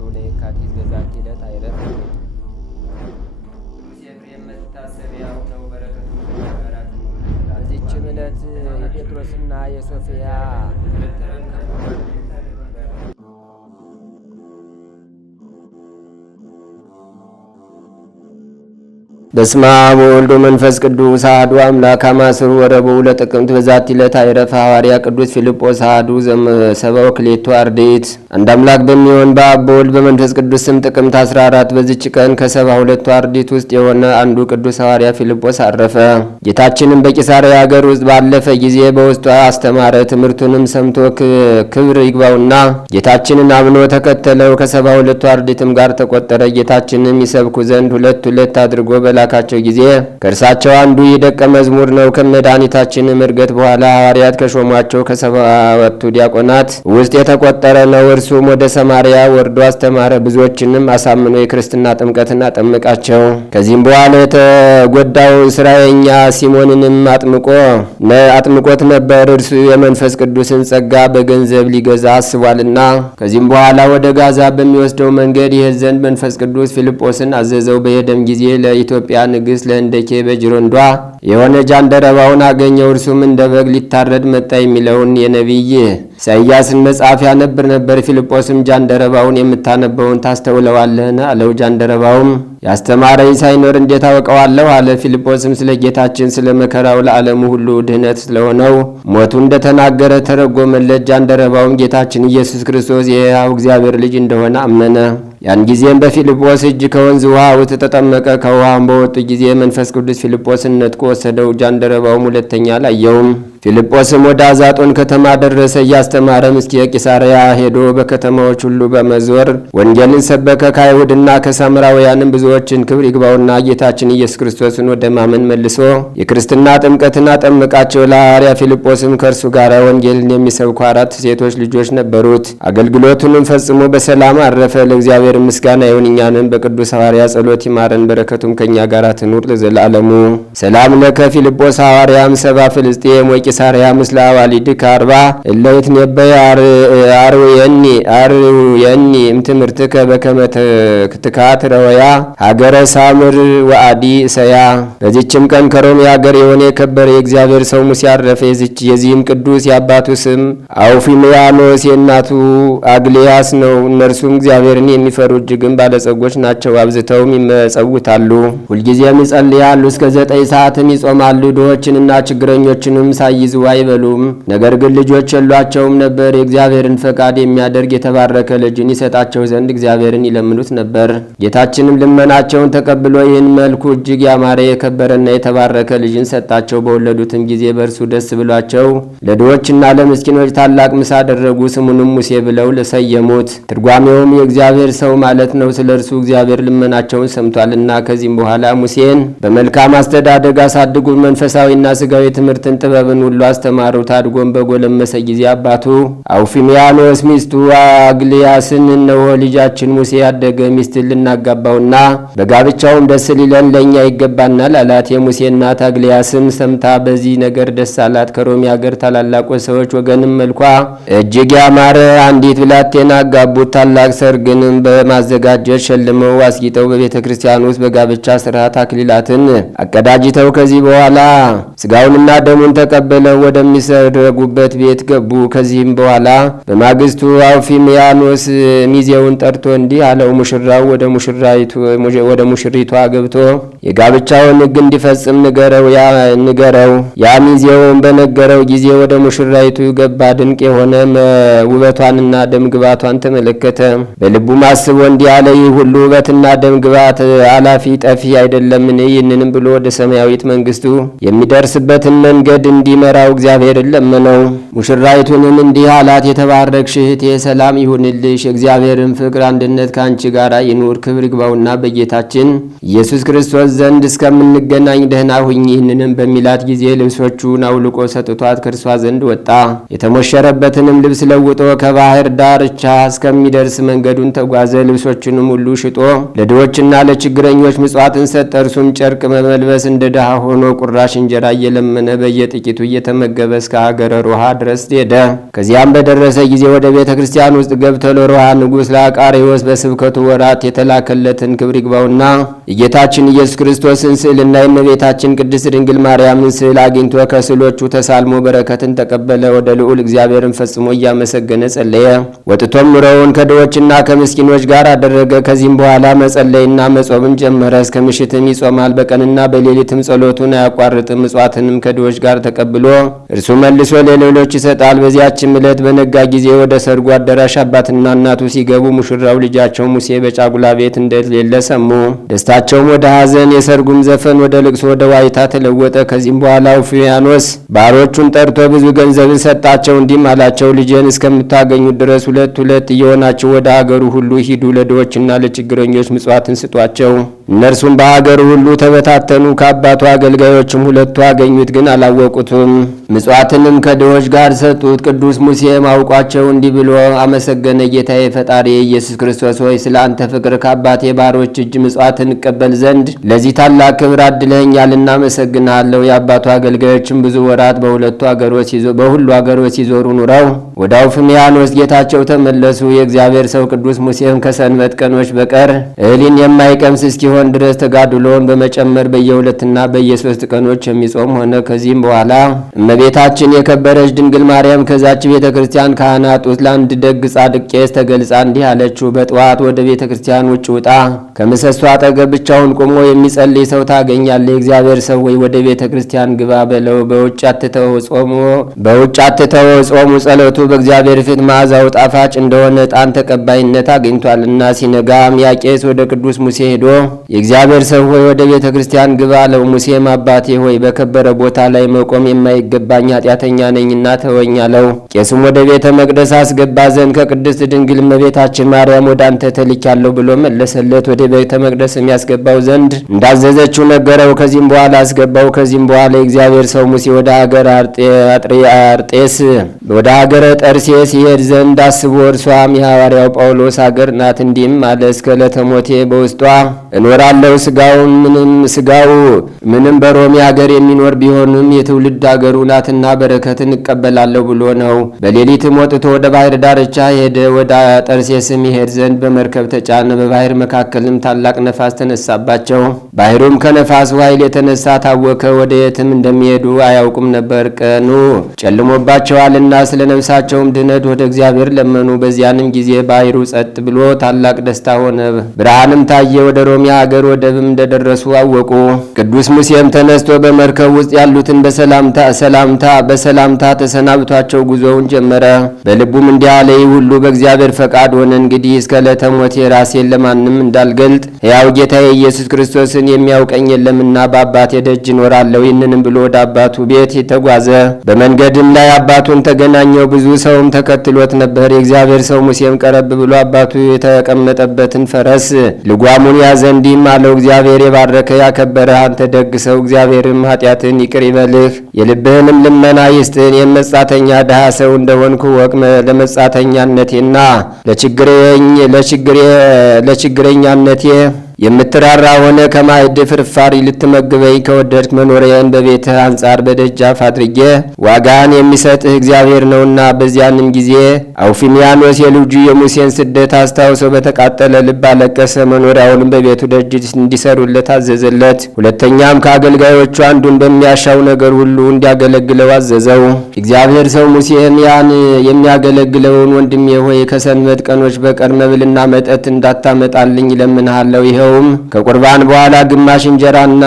መንፈሱ ለየካቲት በዛቲ ዕለት አይረፍ። ቅዱስ ኤፍሬም መታሰቢያው ነው። በረከቱ ጋራት። በዚችም ዕለት የጴጥሮስና የሶፊያ በስመ አብ ወወልድ ወመንፈስ ቅዱስ አሐዱ አምላክ አማስሩ ወረቡዕ ለጥቅምት በዛቲ ዕለት አይረፈ ሐዋርያ ቅዱስ ፊልጶስ አሐዱ ዘሰብአ ወክልኤቱ አርድእት። አንድ አምላክ በሚሆን በአብ በወልድ በመንፈስ ቅዱስ ስም ጥቅምት 14 በዚች ቀን ከ72ቱ አርድእት ውስጥ የሆነ አንዱ ቅዱስ ሐዋርያ ፊልጶስ አረፈ። ጌታችንም በቂሳርያ ሀገር ውስጥ ባለፈ ጊዜ በውስጧ አስተማረ። ትምህርቱንም ሰምቶ ክብር ይግባውና ጌታችንን አምኖ ተከተለው። ከ72ቱ አርድእትም ጋር ተቆጠረ። ጌታችንም ይሰብኩ ዘንድ ሁለት ሁለት አድርጎ በላካቸው ጊዜ ከእርሳቸው አንዱ የደቀ መዝሙር ነው። ከመድኃኒታችንም ዕርገት በኋላ ሐዋርያት ከሾሟቸው ከ70ቱ ዲያቆናት ውስጥ የተቆጠረ ነው። እርሱም ወደ ሰማርያ ወርዶ አስተማረ። ብዙዎችንም አሳምኖ የክርስትና ጥምቀትን አጠመቃቸው። ከዚህም በኋላ የተጎዳው እስራኤኛ ሲሞንንም አጥምቆት ነበር። እርሱ የመንፈስ ቅዱስን ጸጋ በገንዘብ ሊገዛ አስቧልና። ከዚህም በኋላ ወደ ጋዛ በሚወስደው መንገድ ይሄድ ዘንድ መንፈስ ቅዱስ ፊልጶስን አዘዘው። በሄደም ጊዜ ለኢትዮጵያ ንግሥት ለህንደኬ በጅሮንዷ የሆነ ጃንደረባውን አገኘው። እርሱም እንደ በግ ሊታረድ መጣ የሚለውን የነቢይ ኢሳይያስን መጽሐፍ ያነብር ነበር። ፊልጶስም ጃንደረባውን የምታነበውን ታስተውለዋለህን? አለው። ጃንደረባውም ያስተማረኝ ሳይኖር እንዴት አውቀዋለሁ? አለ። ፊልጶስም ስለ ጌታችን ስለ መከራው ለዓለሙ ሁሉ ድህነት ስለሆነው ሞቱ እንደተናገረ ተረጎመለት። ጃንደረባውም ጌታችን ኢየሱስ ክርስቶስ የሕያው እግዚአብሔር ልጅ እንደሆነ አመነ። ያን ጊዜም በፊልጶስ እጅ ከወንዝ ውሃ ውስጥ ተጠመቀ። ከውሃም በወጡ ጊዜ መንፈስ ቅዱስ ፊልጶስን ነጥቆ ወሰደው። ጃንደረባውም ሁለተኛ አላየውም። ፊልጶስም ወደ አዛጦን ከተማ ደረሰ። እያስተማረም እስከ ቂሳርያ ሄዶ በከተማዎች ሁሉ በመዞር ወንጌልን ሰበከ። ከአይሁድና ከሳምራውያንም ብዙዎችን ክብር ይግባውና ጌታችን ኢየሱስ ክርስቶስን ወደ ማመን መልሶ የክርስትና ጥምቀትን አጠመቃቸው። ለሐዋርያ ፊልጶስም ከእርሱ ጋር ወንጌልን የሚሰብኩ 4 ሴቶች ልጆች ነበሩት። አገልግሎቱንም ፈጽሞ በሰላም አረፈ። ለእግዚአብሔር ምስጋና ይሁን፣ እኛንም በቅዱስ ሐዋርያ ጸሎት ይማረን፣ በረከቱም ከእኛ ጋር ትኑር ለዘላለሙ። ሰላም ለከ ፊልጶስ ሐዋርያም ሰባ ፍልስጤም ቂሳርያ ምስለ አዋሊድከ 40 እለ ይትነበዩ አርዌኒ እምትምህርትከ በከመ ትካት ረወያ ሀገረ ሳምር ወአዲ ሰያ። በዚችም ቀን ከሮሜ ሀገር የሆነ የከበረ የእግዚአብሔር ሰው ሙሴ አረፈ። የዚህም ቅዱስ የአባቱ ስም አውፊምያኖስ የእናቱ አግሊያስ ነው። እነርሱም እግዚአብሔርን የሚፈሩ እጅግም ባለጸጎች ናቸው። አብዝተውም ይመጸውታሉ፣ ሁልጊዜም ይጸልያሉ፣ እስከ 9 ሰዓትም ይጾማሉ። ድሆችንና ችግረኞችንም ይዙ አይበሉም። ነገር ግን ልጆች የሏቸውም ነበር። የእግዚአብሔርን ፈቃድ የሚያደርግ የተባረከ ልጅን ይሰጣቸው ዘንድ እግዚአብሔርን ይለምኑት ነበር። ጌታችንም ልመናቸውን ተቀብሎ ይህን መልኩ እጅግ ያማረ የከበረና የተባረከ ልጅን ሰጣቸው። በወለዱትም ጊዜ በእርሱ ደስ ብሏቸው ለድሆችና ለምስኪኖች ታላቅ ምሳ አደረጉ። ስሙንም ሙሴ ብለው ለሰየሙት። ትርጓሜውም የእግዚአብሔር ሰው ማለት ነው። ስለ እርሱ እግዚአብሔር ልመናቸውን ሰምቷልና። ከዚህም በኋላ ሙሴን በመልካም አስተዳደግ አሳድጉ፣ መንፈሳዊና ስጋዊ ትምህርትን ጥበብን ሁሉ አስተማሩት። አድጎም በጎለመሰ ጊዜ አባቱ አውፊምያኖስ ሚስቱ አግሊያስን እነሆ ልጃችን ሙሴ ያደገ ሚስትን ልናጋባውና በጋብቻውም ደስ ሊለን ለእኛ ይገባናል አላት። የሙሴ እናት አግሊያስም ሰምታ በዚህ ነገር ደስ አላት። ከሮሚ ሀገር ታላላቆች ሰዎች ወገንም መልኳ እጅግ ያማረ አንዲት ብላቴና አጋቡት። ታላቅ ሰርግንም በማዘጋጀት ሸልመው አስጊጠው በቤተ ክርስቲያን ውስጥ በጋብቻ ስርዓት አክሊላትን አቀዳጅተው ከዚህ በኋላ ስጋውንና ደሙን ተቀበለው ወደሚሰረጉበት ቤት ገቡ። ከዚህም በኋላ በማግስቱ አውፊምያኖስ ሚዜውን ጠርቶ እንዲህ አለው። ሙሽራው ወደ ሙሽሪቷ ገብቶ የጋብቻውን ሕግ እንዲፈጽም ንገረው። ያ ሚዜውን በነገረው ጊዜ ወደ ሙሽራይቱ ገባ። ድንቅ የሆነ ውበቷንና ደም ግባቷን ተመለከተ። በልቡም አስቦ እንዲህ አለ፣ ይህ ሁሉ ውበትና ደም ግባት አላፊ ጠፊ አይደለምን? ይህንንም ብሎ ወደ ሰማያዊት መንግስቱ የሚደርስበትን መንገድ እንዲመራው እግዚአብሔርን ለመነው። ሙሽራይቱንም እንዲህ አላት፣ የተባረክሽ እህቴ ሰላም ይሁንልሽ። የእግዚአብሔርን ፍቅር አንድነት ከአንቺ ጋር ይኑር። ክብር ይግባውና በጌታችን ኢየሱስ ክርስቶስ ዘንድ እስከምንገናኝ ደህና ሁኝ። ይህንንም በሚላት ጊዜ ልብሶቹን አውልቆ ሰጥቷት ከእርሷ ዘንድ ወጣ። የተሞሸረበትንም ልብስ ለውጦ ከባህር ዳርቻ እስከሚደርስ መንገዱን ተጓዘ። ልብሶቹንም ሁሉ ሽጦ ለድሆችና ለችግረኞች ምጽዋትን ሰጠ። እርሱም ጨርቅ መመልበስ እንደ ድሃ ሆኖ ቁራሽ እንጀራ እየለመነ በየጥቂቱ እየተመገበ እስከ ሀገረ ሮሃ ድረስ ሄደ። ከዚያም በደረሰ ጊዜ ወደ ቤተ ክርስቲያን ውስጥ ገብቶ ለሮሃ ንጉሥ ለአቃሪዎስ በስብከቱ ወራት የተላከለትን ክብር ይግባውና የጌታችን ኢየሱስ ክርስቶስን ስዕልና የእመቤታችን ቅድስት ድንግል ማርያምን ስዕል አግኝቶ ከስዕሎቹ ተሳልሞ በረከትን ተቀበለ። ወደ ልዑል እግዚአብሔርን ፈጽሞ እያመሰገነ ጸለየ። ወጥቶም ኑሮውን ከድሆችና ከምስኪኖች ጋር አደረገ። ከዚህም በኋላ መጸለይና መጾምን ጀመረ። እስከ ምሽትም ይጾማል። በቀንና በሌሊትም ጸሎቱን አያቋርጥም። ምጽዋትንም ከድሆች ጋር ተቀብሎ እርሱ መልሶ ለሌሎች ይሰጣል። በዚያችም ዕለት በነጋ ጊዜ ወደ ሰርጉ አዳራሽ አባትና እናቱ ሲገቡ ሙሽራው ልጃቸው ሙሴ በጫጉላ ቤት እንደሌለ ሰሙ። ደስታቸውም ወደ ሐዘን፣ የሰርጉም ዘፈን ወደ ልቅሶ፣ ወደ ዋይታ ተለወጠ። ከዚህም በኋላ አውፍያኖስ ባሮቹን ጠርቶ ብዙ ገንዘብን ሰጣቸው። እንዲህም አላቸው፣ ልጄን እስከምታገኙት ድረስ ሁለት ሁለት እየሆናችሁ ወደ አገሩ ሁሉ ሂዱ። ለድሆችና ለችግረኞች ምጽዋትን ስጧቸው። እነርሱም በአገሩ ሁሉ ተበታተኑ። ከአባቱ አገልጋዮችም ሁለቱ አገኙት፣ ግን አላወቁትም። ምጽዋትንም ከድሆች ጋር ሰጡት። ቅዱስ ሙሴም አውቋቸው እንዲህ ብሎ አመሰገነ። ጌታዬ ፈጣሪ ኢየሱስ ክርስቶስ ሆይ ስለ አንተ ፍቅር ከአባቴ ባሮች እጅ ምጽዋትን እቀበል ዘንድ ለዚህ ታላቅ ክብር አድለኸኛል፣ እናመሰግናለሁ። የአባቱ አገልጋዮችም ብዙ ወራት በሁሉ አገሮች ሲዞሩ ኑረው ወደ አውፍምያኖስ ጌታቸው ተመለሱ። የእግዚአብሔር ሰው ቅዱስ ሙሴም ከሰንበት ቀኖች በቀር እህልን የማይቀምስ እስኪሆን ድረስ ተጋድሎውን በመጨመር በየሁለትና በየሶስት ቀኖች የሚጾም ሆነ። ከዚህም በኋላ እመቤታችን የከበረች ድንግል ማርያም ከዛች ቤተ ክርስቲያን ካህናት ውስጥ ለአንድ ደግ ጻድቅ ቄስ ተገልጻ እንዲህ አለችው። በጠዋት ወደ ቤተ ክርስቲያን ውጭ ውጣ፣ ከምሰሶ አጠገብ ብቻውን ቆሞ የሚጸልይ ሰው ታገኛለህ። የእግዚአብሔር ሰው ወይ ወደ ቤተ ክርስቲያን ግባ በለው። በውጭ አትተው ጾሙ ጸሎቱ በእግዚአብሔር ፊት መዓዛው ጣፋጭ እንደሆነ ዕጣን ተቀባይነት አግኝቷልና። ሲነጋም ያ ቄስ ወደ ቅዱስ ሙሴ ሄዶ የእግዚአብሔር ሰው ሆይ ወደ ቤተ ክርስቲያን ግባ አለው። ሙሴም አባቴ ሆይ በከበረ ቦታ ላይ መቆም የማይገባኝ ኃጢአተኛ ነኝና ተወኝ አለው። ቄሱም ወደ ቤተ መቅደስ አስገባ ዘንድ ከቅድስት ድንግል እመቤታችን ማርያም ወደ አንተ ተልኬአለሁ ብሎ መለሰለት። ወደ ቤተ መቅደስ የሚያስገባው ዘንድ እንዳዘዘችው ነገረው። ከዚህም በኋላ አስገባው። ከዚህም በኋላ የእግዚአብሔር ሰው ሙሴ ወደ ሀገረ ጠርሴስ ይሄድ ዘንድ አስቦ እርሷም የሐዋርያው ጳውሎስ ሀገር ናት። እንዲህም አለ፣ እስከ ዕለተ ሞቴ በውስጧ እኖራለሁ። ስጋው ምንም በሮሜ ሀገር የሚኖር ቢሆንም የትውልድ ሀገሩ ናትና በረከትን እቀበላለሁ ብሎ ነው። በሌሊትም ወጥቶ ወደ ባህር ዳርቻ ሄደ። ወደ ጠርሴስም ይሄድ ዘንድ በመርከብ ተጫነ። በባህር መካከልም ታላቅ ነፋስ ተነሳባቸው። ባህሩም ከነፋሱ ኃይል የተነሳ ታወከ። ወደ የትም እንደሚሄዱ አያውቁም ነበር፣ ቀኑ ጨልሞባቸዋልና። ስለ ነፍሳቸውም ድነት ወደ እግዚአብሔር ለመኑ። በዚያንም ጊዜ ባህሩ ጸጥ ብሎ ታላቅ ደስታ ሆነ። ብርሃንም ታየ። ወደ ሮሚያ ሀገር ወደብም እንደደረሱ አወቁ። ቅዱስ ሙሴም ተነስቶ በመርከብ ውስጥ ያሉትን በሰላምታ ተሰናብቷቸው ጉዞውን ጀመረ። በልቡም እንዲህ አለ፣ ይህ ሁሉ በእግዚአብሔር ፈቃድ ሆነ። እንግዲህ እስከ ዕለተ ሞቴ ራሴን ለማንም እንዳልገልጥ ሕያው ጌታዬ ኢየሱስ ክርስቶስን የሚያውቀኝ የለምና በአባቴ ደጅ እኖራለሁ። ይህንንም ብሎ ወደ አባቱ ቤት ተጓዘ። በመንገድም ላይ አባቱን ተገናኘው። ብዙ ሰውም ተከትሎት ነበር። የእግዚአብሔር ሰው ሙሴም ቀረብ ብሎ አባቱ የተቀመጠበትን ፈረስ ልጓሙን ያዘ። እንዲህም አለው፣ እግዚአብሔር የባረከ ያከበረ አንተ ደግ ሰው፣ እግዚአብሔርም ኃጢአትን ይቅር ይበልህ፣ የልብህንም ልመና ይስጥን። የመጻተኛ ድሃ ሰው እንደሆንኩ ወቅ ለመጻተኛነቴና ለችግረኛነቴ የምትራራ ሆነ። ከማዕድ ፍርፋሪ ልትመግበኝ ከወደድክ መኖሪያን በቤትህ አንጻር በደጃፍ አድርጌ ዋጋን የሚሰጥህ እግዚአብሔር ነውና። በዚያንም ጊዜ አውፊሚያኖስ የልጁ የሙሴን ስደት አስታውሶ በተቃጠለ ልብ አለቀሰ። መኖሪያውንም በቤቱ ደጅ እንዲሰሩለት አዘዘለት። ሁለተኛም ከአገልጋዮቹ አንዱን በሚያሻው ነገር ሁሉ እንዲያገለግለው አዘዘው። እግዚአብሔር ሰው ሙሴን ያን የሚያገለግለውን ወንድሜ ሆይ ከሰንበት ቀኖች በቀር መብልና መጠጥ እንዳታመጣልኝ እለምንሃለሁ። ይኸው ከቁርባን በኋላ ግማሽ እንጀራና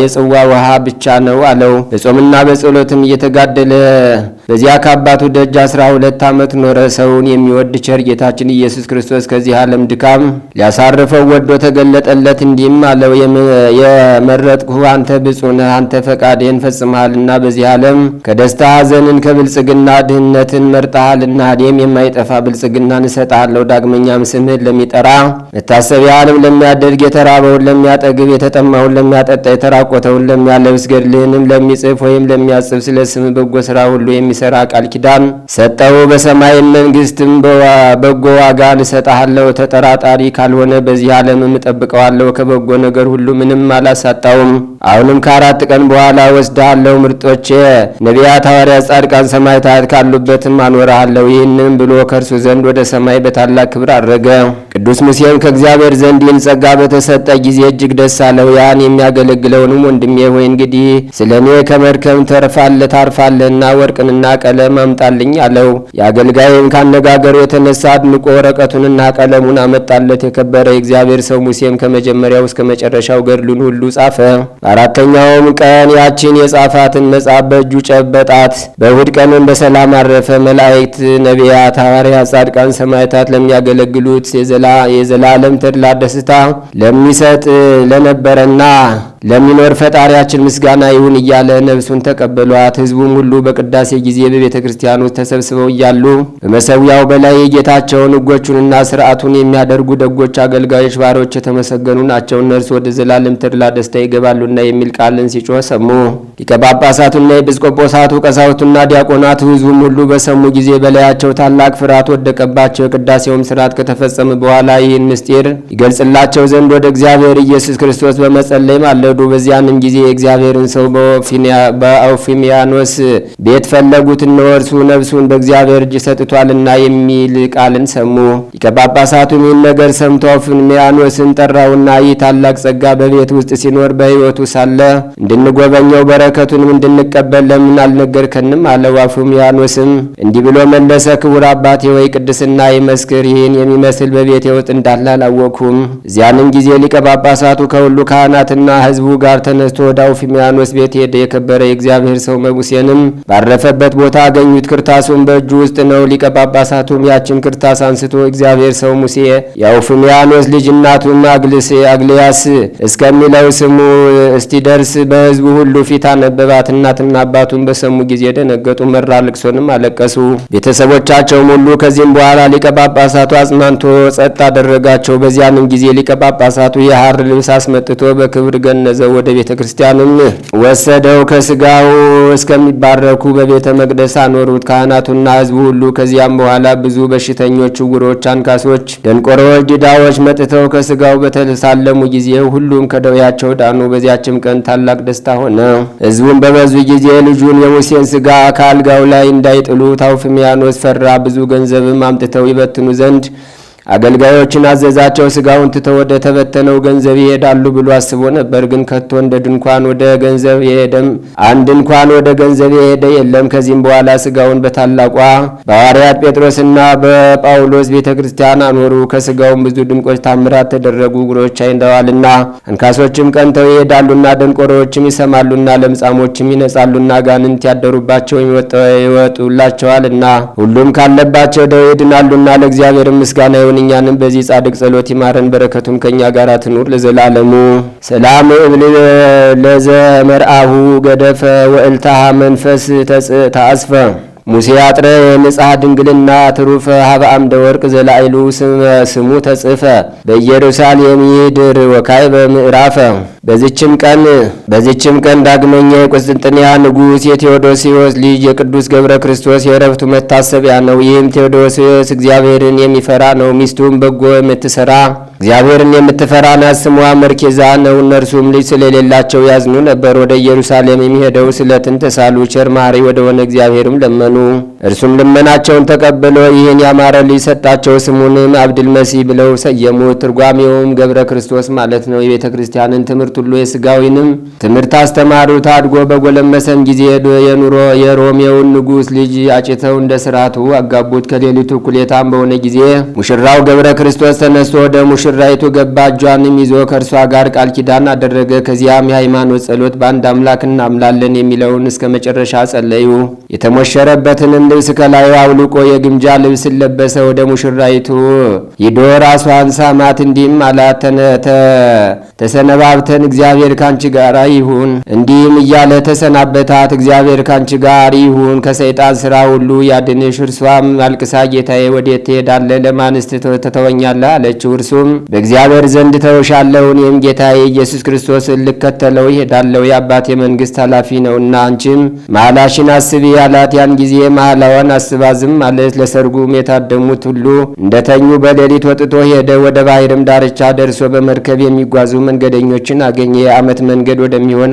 የጽዋ ውሃ ብቻ ነው አለው። በጾምና በጸሎትም እየተጋደለ በዚያ ከአባቱ ደጅ 12 ዓመት ኖረ። ሰውን የሚወድ ቸር ጌታችን ኢየሱስ ክርስቶስ ከዚህ ዓለም ድካም ሊያሳርፈው ወዶ ተገለጠለት። እንዲህም አለው፣ የመረጥኩህ አንተ ብፁዕ ነህ። አንተ ፈቃዴን ፈጽመሃልና በዚህ ዓለም ከደስታ ሐዘንን፣ ከብልጽግና ድህነትን መርጠሃልና እኔም የማይጠፋ ብልጽግናን እሰጥሃለሁ። ዳግመኛም ስምህን ለሚጠራ መታሰቢያንም ለሚያደርግ፣ የተራበውን ለሚያጠግብ፣ የተጠማውን ለሚያጠጣ፣ የተራቆተውን ለሚያለብስ፣ ገድልህንም ለሚጽፍ ወይም ለሚያጽፍ፣ ስለ ስምህ በጎ ሥራ ሁሉ የሚሰጥ የሚሰራ ቃል ኪዳን ሰጠው። በሰማይም መንግስትም በጎ ዋጋን እሰጥሃለሁ። ተጠራጣሪ ካልሆነ በዚህ ዓለምም እጠብቀዋለሁ። ከበጎ ነገር ሁሉ ምንም አላሳጣውም። አሁንም ከ4 ቀን በኋላ ወስድሃለሁ። ምርጦቼ ነቢያት፣ ሐዋርያት፣ ጻድቃን፣ ሰማዕታት ካሉበትም አኖርሃለሁ። ይህንም ብሎ ከእርሱ ዘንድ ወደ ሰማይ በታላቅ ክብር አረገ። ቅዱስ ሙሴም ከእግዚአብሔር ዘንድ ይህን ጸጋ በተሰጠ ጊዜ እጅግ ደስ አለው። ያን የሚያገለግለውንም ወንድሜ ሆይ እንግዲህ ስለ እኔ ከመርከብ ታርፋለህና ወርቅንና ቀለም አምጣልኝ አለው። የአገልጋይም ካነጋገሩ የተነሳ አድንቆ ወረቀቱንና ቀለሙን አመጣለት። የከበረ የእግዚአብሔር ሰው ሙሴም ከመጀመሪያው እስከ መጨረሻው ገድሉን ሁሉ ጻፈ። በ4ኛውም ቀን ያችን የጻፋትን መጽሐፍ በእጁ ጨበጣት። በእሁድ ቀንም በሰላም አረፈ። መላእክት፣ ነቢያት፣ ሐዋርያት፣ ጻድቃን፣ ሰማዕታት ለሚያገለግሉት የዘላለም ተድላ ደስታ ለሚሰጥ ለነበረና ለሚኖር ፈጣሪያችን ምስጋና ይሁን እያለ ነፍሱን ተቀበሏት። ሕዝቡም ሁሉ በቅዳሴ ጊዜ በቤተ ክርስቲያን ውስጥ ተሰብስበው እያሉ በመሰዊያው በላይ የጌታቸውን ሕጎቹንና ስርዓቱን የሚያደርጉ ደጎች አገልጋዮች ባሮች የተመሰገኑ ናቸው፣ እነርሱ ወደ ዘላለም ተድላ ደስታ ይገባሉና የሚል ቃልን ሲጮህ ሰሙ። ሊቀ ጳጳሳቱና ኤጲስቆጶሳቱ፣ ቀሳውስቱና ዲያቆናቱ፣ ሕዝቡም ሁሉ በሰሙ ጊዜ በላያቸው ታላቅ ፍርሃት ወደቀባቸው። የቅዳሴውም ስርዓት ከተፈጸመ በኋላ ይህን ምስጢር ይገልጽላቸው ዘንድ ወደ እግዚአብሔር ኢየሱስ ክርስቶስ በመጸለይ ማለ በዚያንም ጊዜ የእግዚአብሔርን ሰው በአውፊሚያኖስ ቤት ፈለጉት። እነሆ እርሱ ነፍሱን በእግዚአብሔር እጅ ሰጥቷልና የሚል ቃልን ሰሙ። ሊቀ ጳጳሳቱም ይህን ነገር ሰምቶ አውፊሚያኖስን ጠራውና ይህ ታላቅ ጸጋ በቤት ውስጥ ሲኖር በሕይወቱ ሳለ እንድንጎበኘው በረከቱንም እንድንቀበል ለምን አልነገርከንም? አለው። አውፊሚያኖስም እንዲህ ብሎ መለሰ። ክቡር አባቴ ወይ ቅድስና ይመስክር፣ ይህን የሚመስል በቤቴ ውስጥ እንዳለ አላወቅሁም። እዚያንም ጊዜ ሊቀ ጳጳሳቱ ከሁሉ ካህናትና ሕዝቡ ጋር ተነስቶ ወደ አውፊሚያኖስ ቤት ሄደ። የከበረ የእግዚአብሔር ሰው ሙሴንም ባረፈበት ቦታ አገኙት። ክርታሱም በእጁ ውስጥ ነው። ሊቀ ጳጳሳቱም ያችን ክርታስ አንስቶ እግዚአብሔር ሰው ሙሴ የአውፊሚያኖስ ልጅ እናቱም አግልያስ እስከሚለው ስሙ እስቲደርስ በሕዝቡ ሁሉ ፊት አነበባት። እናትና አባቱን በሰሙ ጊዜ ደነገጡ፣ መራር ልቅሶንም አለቀሱ፣ ቤተሰቦቻቸውም ሁሉ። ከዚህም በኋላ ሊቀ ጳጳሳቱ አጽናንቶ ጸጥ አደረጋቸው። በዚያንም ጊዜ ሊቀ ጳጳሳቱ የሐር ልብስ አስመጥቶ በክብር ገነዘው፣ ወደ ቤተ ክርስቲያንም ወሰደው። ከስጋው እስከሚባረኩ በቤተ መቅደስ አኖሩት ካህናቱና ሕዝቡ ሁሉ። ከዚያም በኋላ ብዙ በሽተኞች፣ ዕውሮች፣ አንካሶች፣ ደንቆሮች፣ ዲዳዎች መጥተው ከስጋው በተሳለሙ ጊዜ ሁሉም ከደዌያቸው ዳኑ። በዚያችም ቀን ታላቅ ደስታ ሆነ። ሕዝቡም በበዙ ጊዜ ልጁን የሙሴን ስጋ ከአልጋው ላይ እንዳይጥሉት አውፊሚያኖስ ፈራ። ብዙ ገንዘብም አምጥተው ይበትኑ ዘንድ አገልጋዮችን አዘዛቸው። ስጋውን ትተው ወደ ተበተነው ገንዘብ ይሄዳሉ ብሎ አስቦ ነበር። ግን ከቶ እንደ ድንኳን ወደ ገንዘብ የሄደም አንድ እንኳን ወደ ገንዘብ የሄደ የለም። ከዚህም በኋላ ስጋውን በታላቋ በሐዋርያት ጴጥሮስና በጳውሎስ ቤተ ክርስቲያን አኖሩ። ከስጋውም ብዙ ድንቆች ታምራት ተደረጉ። ዕውሮች አይተዋልና፣ አንካሶችም ቀንተው ይሄዳሉና፣ ደንቆሮዎችም ይሰማሉና፣ ለምጻሞችም ይነጻሉና፣ ጋንንት ያደሩባቸው ይወጡላቸዋልና፣ ሁሉም ካለባቸው ደዌ ይድናሉና። ለእግዚአብሔር ምስጋና ይሁን። እኛንም በዚህ ጻድቅ ጸሎት ይማረን፣ በረከቱም ከኛ ጋር ትኑር ለዘላለሙ። ሰላም እብል ለዘመርአሁ ገደፈ ወእልታሃ መንፈስ ተአስፈ ሙሴ አጥረ የንጽሐ ድንግልና ትሩፈ ሀበ አምደ ወርቅ ዘላይሉ ስሙ ተጽፈ በኢየሩሳሌም ይድር ወካይ በምዕራፈ። በዚችም ቀን ዳግመኛ የቁስጥንጥንያ ንጉሥ የቴዎዶሲዮስ ልጅ የቅዱስ ገብረ ክርስቶስ የዕረፍቱ መታሰቢያ ነው። ይህም ቴዎዶሲዮስ እግዚአብሔርን የሚፈራ ነው። ሚስቱም በጎ የምትሰራ እግዚአብሔርን የምትፈራ ናት። ስሟ መርኬዛ ነው። እነርሱም ልጅ ስለሌላቸው ያዝኑ ነበር። ወደ ኢየሩሳሌም የሚሄደው ስለትን ተሳሉ። ቸር መሐሪ ወደሆነ እግዚአብሔርም ለመኑ። እርሱም ልመናቸውን ተቀብሎ ይህን ያማረ ልጅ ሰጣቸው። ስሙንም አብድልመሲህ ብለው ሰየሙት። ትርጓሜውም ገብረ ክርስቶስ ማለት ነው። የቤተ ክርስቲያንን ትምህርት ሁሉ የሥጋዊንም ትምህርት አስተማሩት። አድጎ በጎለመሰም ጊዜ የሮሜውን ንጉሥ ልጅ አጭተው እንደ ስርዓቱ አጋቡት። ከሌሊቱ እኩሌታም በሆነ ጊዜ ሙሽራው ገብረ ክርስቶስ ተነስቶ ወደ ሙሽራይቱ ገባ። እጇንም ይዞ ከእርሷ ጋር ቃል ኪዳን አደረገ። ከዚያም የሃይማኖት ጸሎት በአንድ አምላክ እናምናለን የሚለውን እስከ መጨረሻ ጸለዩ። የተሞሸረበትንም ልብስ ከላዩ አውልቆ የግምጃ ልብስን ለበሰ። ወደ ሙሽራይቱ ሂዶ ራሷን ሳማት፣ እንዲህም አላት፣ ተሰነባብተን እግዚአብሔር ካንቺ ጋር ይሁን። እንዲህም እያለ ተሰናበታት። እግዚአብሔር ካንቺ ጋር ይሁን፣ ከሰይጣን ስራ ሁሉ ያድንሽ። እርሷም አልቅሳ ጌታዬ ወዴት ትሄዳለህ? ለማንስ ትተወኛለህ? አለችው። እርሱም በእግዚአብሔር ዘንድ ተውሻለሁ፣ እኔም ጌታዬ ኢየሱስ ክርስቶስን ልከተለው ይሄዳለሁ፣ የአባቴ መንግስት ኃላፊ ነውና። አንቺም መሐላሽን አስቢ አላት። ያን ጊዜ መሐላዋን አስባ ዝም አለች። ለሰርጉም የታደሙት ሁሉ እንደተኙ በሌሊት ወጥቶ ሄደ። ወደ ባህርም ዳርቻ ደርሶ በመርከብ የሚጓዙ መንገደኞችን አገኘ። የዓመት መንገድ ወደሚሆን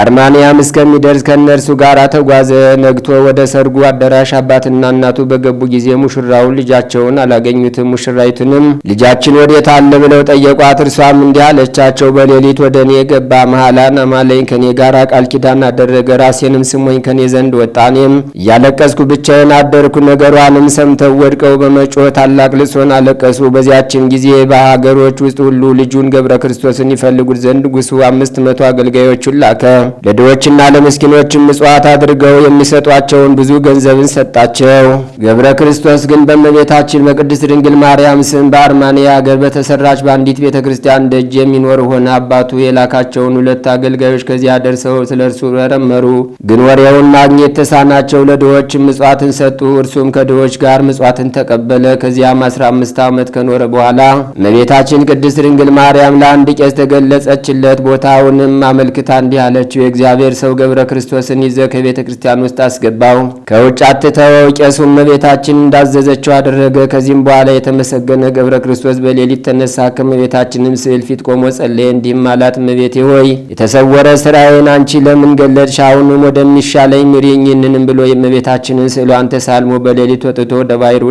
አርማንያም እስከሚደርስ ከእነርሱ ጋር ተጓዘ። ነግቶ ወደ ሰርጉ አዳራሽ አባትና እናቱ በገቡ ጊዜ ሙሽራውን ልጃቸውን አላገኙትም። ሙሽራይቱንም ልጃችን ወዴት አለ ብለው ጠየቋት። እርሷም እንዲህ አለቻቸው፣ በሌሊት ወደ እኔ ገባ፣ መሐላን አማለኝ፣ ከኔ ጋር ቃል ኪዳን አደረገ፣ ራሴንም ስሞኝ ከኔ ዘንድ ወጣ። እኔም እያለቀስኩ ብቻዬን አደርኩ። ነገሯንም ሰምተው ወድቀው በመጮህ ታላቅ ልቅሶን አለቀሱ። በዚያችን ጊዜ በሀገሮች ውስጥ ሁሉ ልጁን ገብረ ክርስቶስን ይፈልጉት ዘንድ ንጉሡ 500 አገልጋዮቹን ላከ። ለድሆችና ለምስኪኖችም ምጽዋት አድርገው የሚሰጧቸውን ብዙ ገንዘብን ሰጣቸው። ገብረ ክርስቶስ ግን በእመቤታችን በቅድስት ድንግል ማርያም ስም በአርማንያ ሀገር በተሰራች በአንዲት ቤተ ክርስቲያን ደጅ የሚኖር ሆነ። አባቱ የላካቸውን 2 አገልጋዮች ከዚያ ደርሰው ስለ እርሱ መረመሩ፣ ግን ወሬውን ማግኘት ተሳናቸው። ለድሆችም ምጽዋትን ሰጡ። እርሱም ከድሆች ጋር ምጽዋትን ተቀበለ። ከዚያም 15 ዓመት ከኖረ በኋላ እመቤታችን ቅድስት ድንግል ማርያም ለአንድ ቄስ ተገለጸችለት። ቦታውንም አመልክታ እንዲህ አለችው፣ የእግዚአብሔር ሰው ገብረ ክርስቶስን ይዘ ከቤተ ክርስቲያን ውስጥ አስገባው፣ ከውጭ አትተወው። ቄሱም እመቤታችን እንዳዘዘችው አደረገ። ከዚህም በኋላ የተመሰገነ ገብረ ክርስቶስ በሌሊት ተነሳ። ከእመቤታችንም ስዕል ፊት ቆሞ ጸለየ። እንዲህም አላት፣ እመቤቴ ሆይ የተሰወረ ስራዬን አንቺ ለምን ገለጥሽ? አሁንም ወደሚሻለኝ ምሪኝ። ይህንንም ብሎ የእመቤታችንን ስዕሏን ተሳልሞ በሌሊት ወጥቶ ወደ ባሕሩ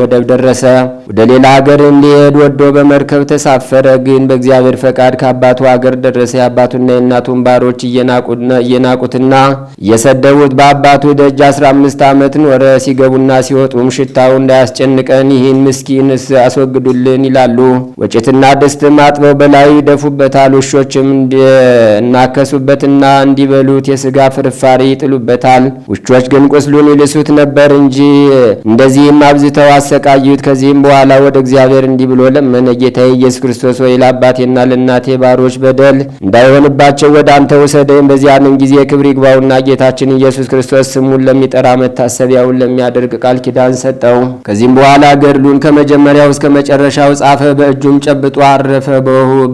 ወደብ ደረሰ። ወደ ሌላ ሀገር እንዲሄድ ወዶ በመርከብ ተሳፈረ። ግን በእግዚአብሔር ፈቃድ ከአባቱ ሀገር ደረሰ። የአባቱና የእናቱን ባሮች እየናቁትና እየሰደቡት በአባቱ ደጅ 15 ዓመት ኖረ። ሲገቡና ሲወጡም ሽታው እንዳያስጨንቀን ይህን ምስኪንስ አስወግዱልን ይላሉ። ወጭትና ድስትም አጥበው በላዩ ይደፉበታል። ውሾችም እናከሱበትና እንዲበሉት የስጋ ፍርፋሪ ይጥሉበታል። ውሾች ግን ቁስሉን ይልሱት ነበር እንጂ እንደዚህም አብዝተው አሰቃዩት። ከዚህም በኋላ ወደ እግዚአብሔር እንዲህ ብሎ ለመነ፣ ጌታዬ ኢየሱስ ክርስቶስ ወይ ለአባቴና ለእናቴ ባሮች በደል እንዳይሆንባቸው ወደ አንተ ውሰደኝ። በዚያንም ጊዜ ክብር ይግባውና ጌታችን ኢየሱስ ክርስቶስ ስሙን ለሚጠራ መታሰቢያውን ለሚያደርግ ቃል ኪዳን ሰጠው። ከዚህም በኋላ ገድሉን ከመጀመሪያው እስከ መጨረሻው ጻፈ። በእጁም ጨብጦ አረፈ።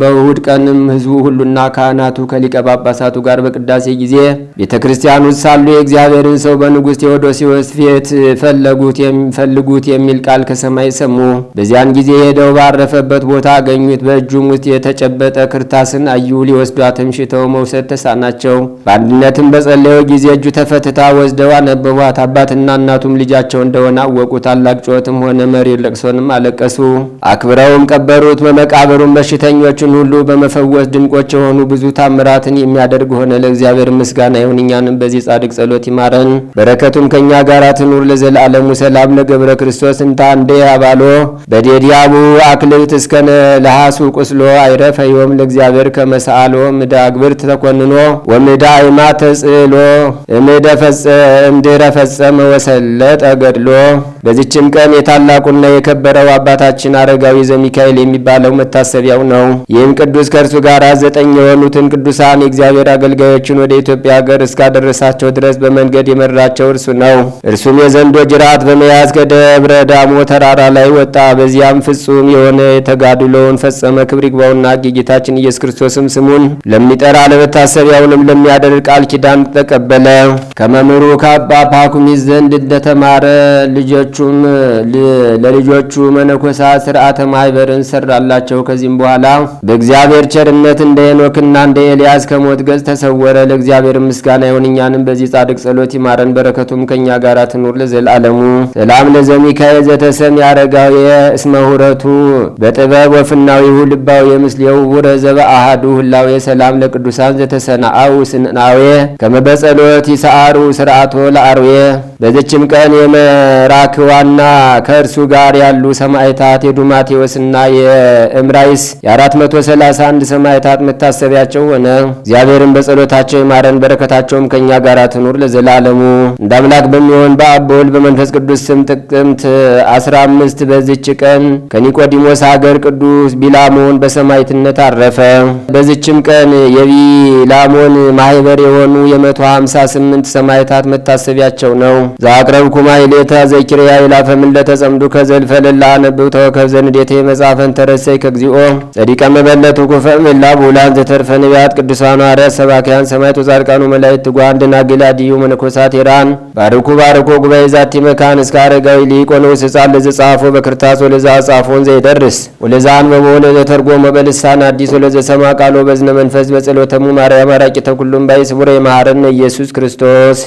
በእሁድ ቀንም ሕዝቡ ሁሉና ካህናቱ ከሊቀ ጳጳሳቱ ጋር በቅዳሴ ጊዜ ቤተ ክርስቲያን ውስጥ ሳሉ የእግዚአብሔርን ሰው በንጉሥ ቴዎዶሲዎስ ፊት ፈልጉት የሚል ቃል ከሰማይ ሰሙ። በዚያን ጊዜ ሄደው ባረፈበት ቦታ አገኙት። በእጁም ውስጥ የተጨበጠ ክርታስን አዩ። ሊወስዷትም ሽተው መውሰድ ተሳናቸው። በአንድነትም በጸለዩ ጊዜ እጁ ተፈትታ ወስደው አነበቧት። አባትና እናቱም ልጃቸው እንደሆነ አወቁ። ታላቅ ጩኸትም ሆነ፣ መሪር ለቅሶንም አለቀሱ። አክብረውም ቀበሩት። በመቃብሩም በሽተኞችን ሁሉ በመፈወስ ድንቆች የሆኑ ብዙ ታምራትን የሚያደርግ ሆነ። ለእግዚአብሔር ምስጋና ይሁን፣ እኛንም በዚህ ጻድቅ ጸሎት ይማረን፣ በረከቱም ከእኛ ጋር ትኑር ለዘላለሙ። ሰላም ለገብረ ክርስቶስ እንታ እንደ አባሎ በዴዲያቡ አክልብት እስከነ ለሐሱ ቁስሎ አይረፈ ዮም ለእግዚአብሔር ከመሳአሎ ምዳ አግብር ተኮንኖ ወምዳ አይማ ተጽሎ እምድረ ፈጸመ ወሰለጠ ገድሎ። በዚችም ቀን የታላቁና የከበረው አባታችን አረጋዊ ዘሚካኤል የሚባለው መታሰቢያው ነው። ይህም ቅዱስ ከእርሱ ጋር 9 የሆኑትን ቅዱሳን የእግዚአብሔር አገልጋዮችን ወደ ኢትዮጵያ ሀገር እስካደረሳቸው ድረስ በመንገድ የመራቸው እርሱ ነው። እርሱም የዘንዶ ጅራት በመያዝ ከደብረ ዳሞ ተራራ ላይ ወጣ። በዚያም ፍጹም የሆነ የተጋድሎውን ፈጸመ። ክብር ይግባውና ጌታችን ኢየሱስ ክርስቶስም ስሙን ለሚጠራ ለመታሰቢያውንም ለሚያደርግ ቃል ኪዳን ተቀበለ። ከመምህሩ ከአባ ፓኩሚስ ዘንድ እንደተማረ ለልጆቹ መነኮሳት ስርዓተ ማህበርን ሰራላቸው። ከዚህም በኋላ በእግዚአብሔር ቸርነት እንደ ሄኖክና እንደ ኤልያስ ከሞት ገጽ ተሰወረ። ለእግዚአብሔር ምስጋና ይሁን፣ እኛንም በዚህ ጻድቅ ጸሎት ይማረን፣ በረከቱም ከእኛ ጋር ትኑር ለዘላለሙ። ሰላም ለዘሚካኤል ዘተሰሚ አረጋዊ እስመ ሁረቱ በጥበብ ወፍናዊሁ ልባዊ የምስሌው ውረ ዘበአሃዱ ህላዌ። ሰላም ለቅዱሳን ዘተሰናአው ስንናዌ ከመበጸሎት ይሰአሩ ስርዓቶ ለአርዌ። በዚችም ቀን የመራክዋና ከእርሱ ጋር ያሉ ሰማዕታት የዱማቴዎስና የእምራይስ የ431 ሰማዕታት መታሰቢያቸው ሆነ። እግዚአብሔርን በጸሎታቸው ይማረን፣ በረከታቸውም ከእኛ ጋር ትኑር ለዘላለሙ። እንደ አምላክ በሚሆን በአብ በወልድ በመንፈስ ቅዱስ ስም ጥቅምት 15 በዚች ቀን ከኒቆዲሞስ ሀገር ቅዱስ ቢላሞን አሁን በሰማዕትነት አረፈ። በዚችም ቀን የቢላሞን ማህበር የሆኑ የ158 ሰማዕታት መታሰቢያቸው ነው። ዘአቅረብኩ ማሕሌተ ዘኪርያ ይላፈምን ለተጸምዱ ከዘልፈለላ አነብብ ተወከብ ዘንዴቴ መጻፈን ተረሰይ ከግዚኦ ጸዲቀ መበለቱ ኩፈም ኢላ ቡላን ዘተርፈ ነቢያት ቅዱሳን ሐዋርያት ሰባክያን ሰማዕታት ወጻድቃን ወመላእክት ትጓን ደናግል አድዩ መነኮሳት ሄራን ባርኩ ጉባኤ ዛቲ መካን እስከ አረጋዊ ሊቅ ወንዑስ ሕፃን ለዘጻፎ በክርታስ ወለዛ ጻፎን ዘይደርስ ወለዛ አንበቦ ለዘተርጎመ በልሳን አዲስ ወለዘሰማ ቃሎ በዝነ መንፈስ በጸሎተሙ ማርያም አራቂተ ኩሉም ባይ ስቡረ ይማረነ ኢየሱስ ክርስቶስ።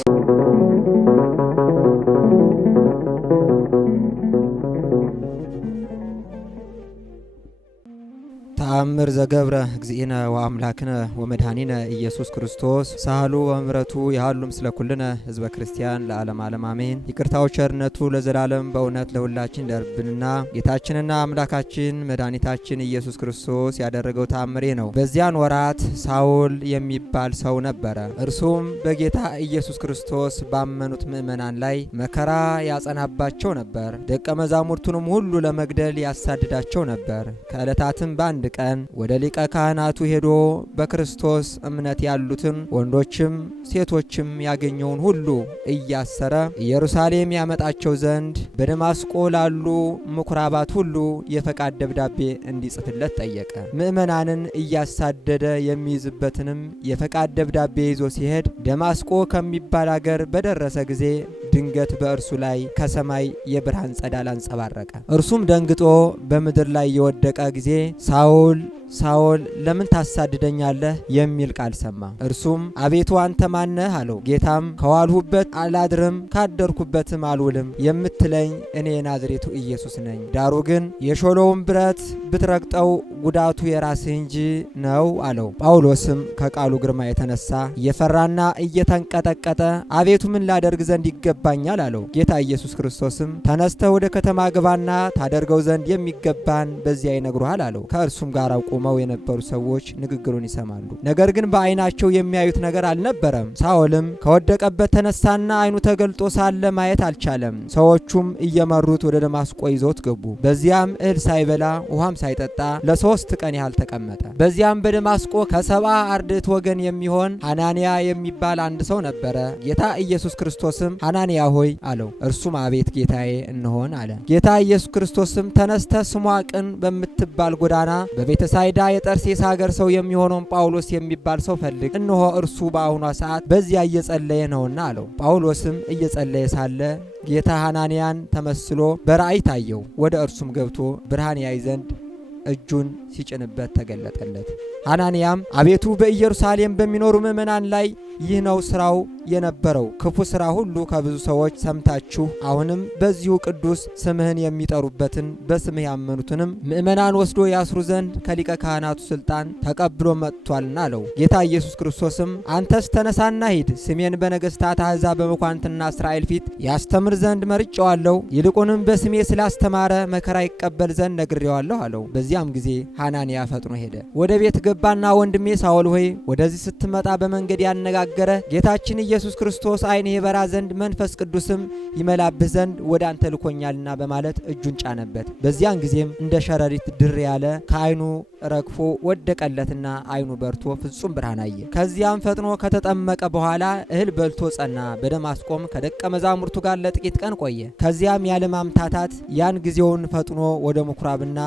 ተአምር ዘገብረ እግዚእነ ወአምላክነ ወመድኃኒነ ኢየሱስ ክርስቶስ ሳህሉ ወምሕረቱ ያህሉ ምስለ ኩልነ ህዝበ ክርስቲያን ለዓለም ዓለም አሜን። ይቅርታው ቸርነቱ ለዘላለም በእውነት ለሁላችን ደርብንና ጌታችንና አምላካችን መድኃኒታችን ኢየሱስ ክርስቶስ ያደረገው ተአምሬ ነው። በዚያን ወራት ሳውል የሚባል ሰው ነበረ። እርሱም በጌታ ኢየሱስ ክርስቶስ ባመኑት ምእመናን ላይ መከራ ያጸናባቸው ነበር። ደቀ መዛሙርቱንም ሁሉ ለመግደል ያሳድዳቸው ነበር። ከዕለታትም በአንድ ቀን ወደ ሊቀ ካህናቱ ሄዶ በክርስቶስ እምነት ያሉትን ወንዶችም ሴቶችም ያገኘውን ሁሉ እያሰረ ኢየሩሳሌም ያመጣቸው ዘንድ በደማስቆ ላሉ ምኩራባት ሁሉ የፈቃድ ደብዳቤ እንዲጽፍለት ጠየቀ። ምእመናንን እያሳደደ የሚይዝበትንም የፈቃድ ደብዳቤ ይዞ ሲሄድ ደማስቆ ከሚባል አገር በደረሰ ጊዜ ድንገት በእርሱ ላይ ከሰማይ የብርሃን ጸዳል አንጸባረቀ። እርሱም ደንግጦ በምድር ላይ የወደቀ ጊዜ ሳውል ሳውል ለምን ታሳድደኛለህ የሚል ቃል ሰማ። እርሱም አቤቱ አንተ ማነህ አለው። ጌታም ከዋልሁበት አላድርም ካደርኩበትም አልውልም የምትለኝ እኔ ናዝሬቱ ኢየሱስ ነኝ። ዳሩ ግን የሾለውን ብረት ብትረግጠው ጉዳቱ የራስህ እንጂ ነው አለው። ጳውሎስም ከቃሉ ግርማ የተነሳ እየፈራና እየተንቀጠቀጠ አቤቱ ምን ላደርግ ዘንድ ይገባኛል አለው። ጌታ ኢየሱስ ክርስቶስም ተነስተህ ወደ ከተማ ግባና ታደርገው ዘንድ የሚገባን በዚያ ይነግሩሃል አለው። ከእርሱም ጋር ቆመው የነበሩ ሰዎች ንግግሩን ይሰማሉ። ነገር ግን በዓይናቸው የሚያዩት ነገር አልነበረም። ሳኦልም ከወደቀበት ተነሳና ዓይኑ ተገልጦ ሳለ ማየት አልቻለም። ሰዎቹም እየመሩት ወደ ደማስቆ ይዘውት ገቡ። በዚያም እህል ሳይበላ ውሃም ሳይጠጣ ለ3 ቀን ያህል ተቀመጠ። በዚያም በደማስቆ ከ70 አርድእት ወገን የሚሆን ሐናንያ የሚባል አንድ ሰው ነበረ። ጌታ ኢየሱስ ክርስቶስም ሐናንያ ሆይ አለው። እርሱም አቤት ጌታዬ እንሆን አለ። ጌታ ኢየሱስ ክርስቶስም ተነስተ ስሟ ቅን በምትባል ጎዳና በቤተሳይዳ የጠርሴስ ሀገር ሰው የሚሆነውን ጳውሎስ የሚባል ሰው ፈልግ፣ እነሆ እርሱ በአሁኗ ሰዓት በዚያ እየጸለየ ነውና አለው። ጳውሎስም እየጸለየ ሳለ ጌታ ሐናንያን ተመስሎ በራእይ ታየው። ወደ እርሱም ገብቶ ብርሃን ያይ ዘንድ እጁን ሲጭንበት ተገለጠለት። ሐናንያም አቤቱ በኢየሩሳሌም በሚኖሩ ምእመናን ላይ ይህ ነው ስራው የነበረው ክፉ ስራ ሁሉ ከብዙ ሰዎች ሰምታችሁ አሁንም በዚሁ ቅዱስ ስምህን የሚጠሩበትን በስምህ ያመኑትንም ምእመናን ወስዶ ያስሩ ዘንድ ከሊቀ ካህናቱ ስልጣን ተቀብሎ መጥቷልና አለው። ጌታ ኢየሱስ ክርስቶስም አንተስ ተነሳና ሂድ፣ ስሜን በነገሥታት አሕዛብ በመኳንንትና እስራኤል ፊት ያስተምር ዘንድ መርጬዋለሁ። ይልቁንም በስሜ ስላስተማረ መከራ ይቀበል ዘንድ ነግሬዋለሁ አለው። በዚያም ጊዜ ሐናንያ ፈጥኖ ሄደ። ወደ ቤት ገባና ወንድሜ ሳውል ሆይ ወደዚህ ስትመጣ በመንገድ ያነጋገረ ጌታችን ኢየሱስ ክርስቶስ ዓይንህ ይበራ ዘንድ መንፈስ ቅዱስም ይመላብህ ዘንድ ወደ አንተ ልኮኛልና በማለት እጁን ጫነበት። በዚያን ጊዜም እንደ ሸረሪት ድር ያለ ከዓይኑ ረግፎ ወደቀለትና ዓይኑ በርቶ ፍጹም ብርሃን አየ። ከዚያም ፈጥኖ ከተጠመቀ በኋላ እህል በልቶ ጸና። በደማስቆም ከደቀ መዛሙርቱ ጋር ለጥቂት ቀን ቆየ። ከዚያም ያለ ማምታታት ያን ጊዜውን ፈጥኖ ወደ ምኩራብና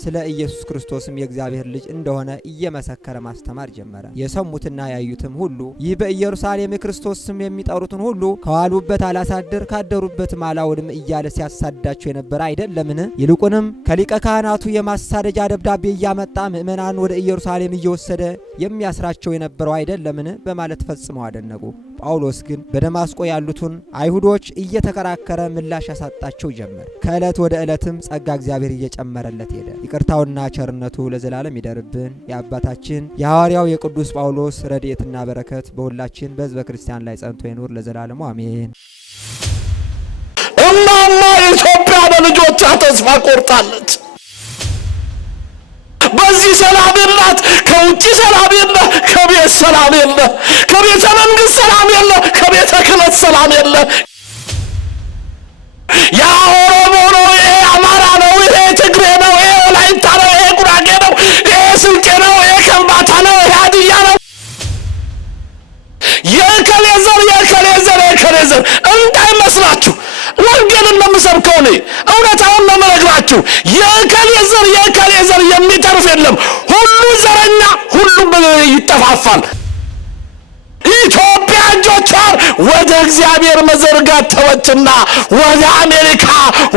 ስለ ኢየሱስ ክርስቶስም የእግዚአብሔር ልጅ እንደሆነ እየመሰከረ ማስተማር ጀመረ። የሰሙትና ያዩትም ሁሉ ይህ በኢየሩሳሌም የክርስቶስ ስም የሚጠሩትን ሁሉ ከዋሉበት አላሳድር ካደሩበትም አላውድም እያለ ሲያሳዳቸው የነበረ አይደለምን? ይልቁንም ከሊቀ ካህናቱ የማሳደጃ ደብዳቤ እያመጣ ምእመናን ወደ ኢየሩሳሌም እየወሰደ የሚያስራቸው የነበረው አይደለምን? በማለት ፈጽመው አደነቁ። ጳውሎስ ግን በደማስቆ ያሉትን አይሁዶች እየተከራከረ ምላሽ ያሳጣቸው ጀመር። ከዕለት ወደ ዕለትም ጸጋ እግዚአብሔር እየጨመረለት ሄደ። ይቅርታውና ቸርነቱ ለዘላለም ይደርብን። የአባታችን የሐዋርያው የቅዱስ ጳውሎስ ረድኤትና በረከት በሁላችን በሕዝበ ክርስቲያን ላይ ጸንቶ ይኑር ለዘላለሙ አሜን። እማማ ኢትዮጵያ በልጆቿ ተስፋ ቆርጣለች። በዚህ ሰላም የላት፣ ከውጭ ሰላም የለ፣ ከቤት ሰላም የለ፣ ከቤተ መንግስት ሰላም የለ፣ ከቤተ ክህነት ሰላም የለ። ያ ኦሮሞ ነው፣ ይሄ አማራ ነው፣ ይሄ ትግሬ ነው፣ ይሄ ወላይታ ነው፣ ይሄ ጉራጌ ነው፣ የምሰብከው እኔ እውነታውን ነው የምነግራችሁ። የእከሌ ዘር የሚተርፍ የለም። ሁሉ ዘረኛ፣ ሁሉም ይጠፋፋል። ኢትዮጵያ እጆቿን ወደ እግዚአብሔር መዘርጋት ተወችና ወደ አሜሪካ፣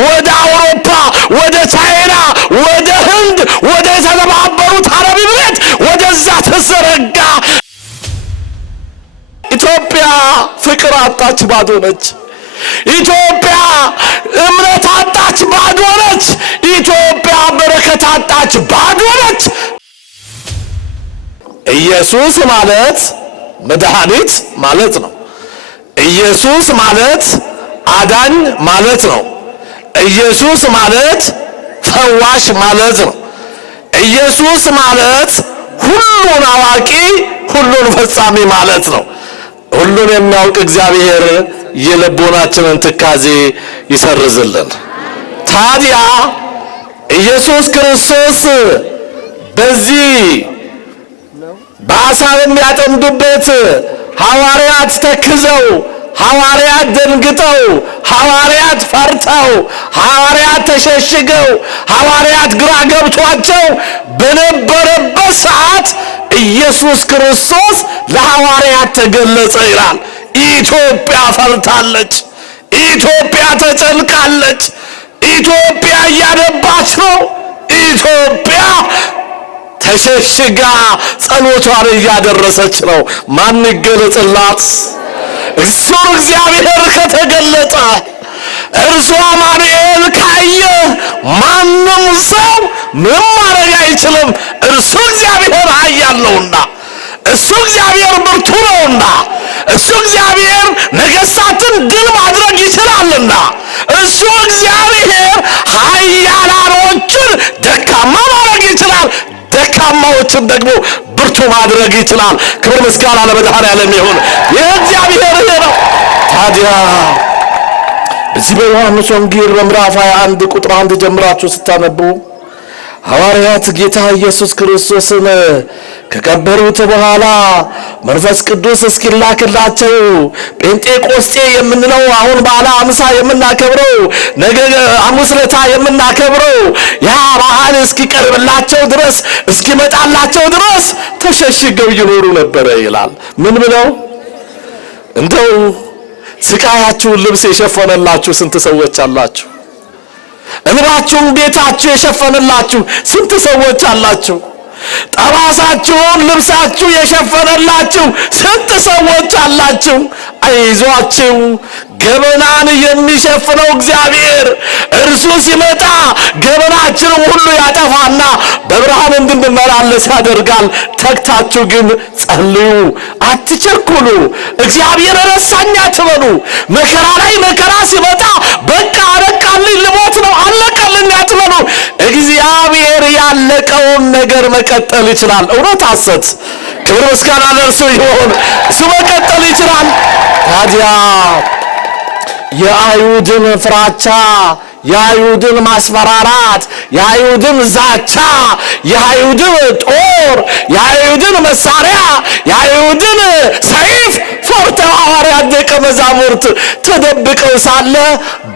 ወደ አውሮፓ፣ ወደ ቻይና፣ ወደ ህንድ፣ ወደ ተባበሩት አረብ ኤሚሬት ወደዛ ተዘረጋ። ኢትዮጵያ ፍቅር አጣች፣ ባዶ ነች። ኢትዮጵያ እምነት አጣች፣ ባዶ ነች። ኢትዮጵያ በረከት አጣች፣ ባዶ ነች። ኢየሱስ ማለት መድኃኒት ማለት ነው። ኢየሱስ ማለት አዳኝ ማለት ነው። ኢየሱስ ማለት ፈዋሽ ማለት ነው። ኢየሱስ ማለት ሁሉን አዋቂ፣ ሁሉን ፈጻሚ ማለት ነው። ሁሉን የሚያውቅ እግዚአብሔር የልቦናችንን ትካዜ ይሰርዝልን። ታዲያ ኢየሱስ ክርስቶስ በዚህ በአሳብ የሚያጠምዱበት ሐዋርያት ተክዘው፣ ሐዋርያት ደንግጠው፣ ሐዋርያት ፈርተው፣ ሐዋርያት ተሸሽገው፣ ሐዋርያት ግራ ገብቷቸው በነበረበት ሰዓት ኢየሱስ ክርስቶስ ለሐዋርያት ተገለጸ ይላል። ኢትዮጵያ ፈርታለች። ኢትዮጵያ ተጨንቃለች። ኢትዮጵያ እያነባች ነው። ኢትዮጵያ ተሸሽጋ ጸሎቷን እያደረሰች ነው። ማን ይገለጽላት? እሱ እግዚአብሔር ከተገለጠ፣ እርሱ አማኑኤል ካየ ማንም ሰው ምንም ማድረግ አይችልም። እርሱ እግዚአብሔር ኃያል ነውና፣ እሱ እግዚአብሔር ብርቱ ነውና፣ እሱ እግዚአብሔር ነገሥታትን ድል ማድረግ ይችላልና፣ እሱ እግዚአብሔር ኃያላኖችን ደካማ ማድረግ ይችላል፣ ደካማዎችን ደግሞ ብርቱ ማድረግ ይችላል። ክብር ምስጋና ለመድኃኔዓለም ይሁን። ይህ እግዚአብሔር ነው። ታዲያ እዚህ በዮሐንስ ወንጌል ምዕራፍ 21 ቁጥር 1 ጀምራችሁ ስታነቡ ሐዋርያት ጌታ ኢየሱስ ክርስቶስን ከቀበሩት በኋላ መንፈስ ቅዱስ እስኪላክላቸው ጴንጤቆስጤ የምንለው አሁን በዓለ ሃምሳ የምናከብረው ነገ ሐሙስ ዕለት የምናከብረው ያ በዓል እስኪቀርብላቸው ድረስ እስኪመጣላቸው ድረስ ተሸሽገው ይኖሩ ነበር ይላል። ምን ብለው? እንደው ስቃያችሁን ልብስ የሸፈነላችሁ ስንት ሰዎች አላችሁ? እንባችሁን ቤታችሁ የሸፈነላችሁ ስንት ሰዎች አላችሁ? ጠባሳችሁን ልብሳችሁ የሸፈነላችሁ ስንት ሰዎች አላችሁ? አይዟችሁ፣ ገበናን የሚሸፍነው እግዚአብሔር እርሱ ሲመጣ ገበናችንን ሁሉ ያጠፋና በብርሃን እንድንመላለስ ያደርጋል። ተግታችሁ ግን ጸልዩ፣ አትቸኩሉ። እግዚአብሔር ረሳኝ አትበሉ። መከራ ላይ መከራ ሲመጣ በቃ አለቃልኝ ልሞት ነው አለቀልኝ አትበሉ። እግዚአብሔር ያለቀውን ነገር መቀጠል ይችላል። እውነት ሐሰት? ክብር ምስጋና ለእርሱ ይሁን። እሱ መቀጠል ይችላል። ታዲያ የአይሁድን ፍራቻ፣ የአይሁድን ማስፈራራት፣ የአይሁድን ዛቻ፣ የአይሁድን ጦር፣ የአይሁድን መሳሪያ፣ የአይሁድን ሰይፍ ፈርተው ሐዋርያት ደቀ መዛሙርት ተደብቀው ሳለ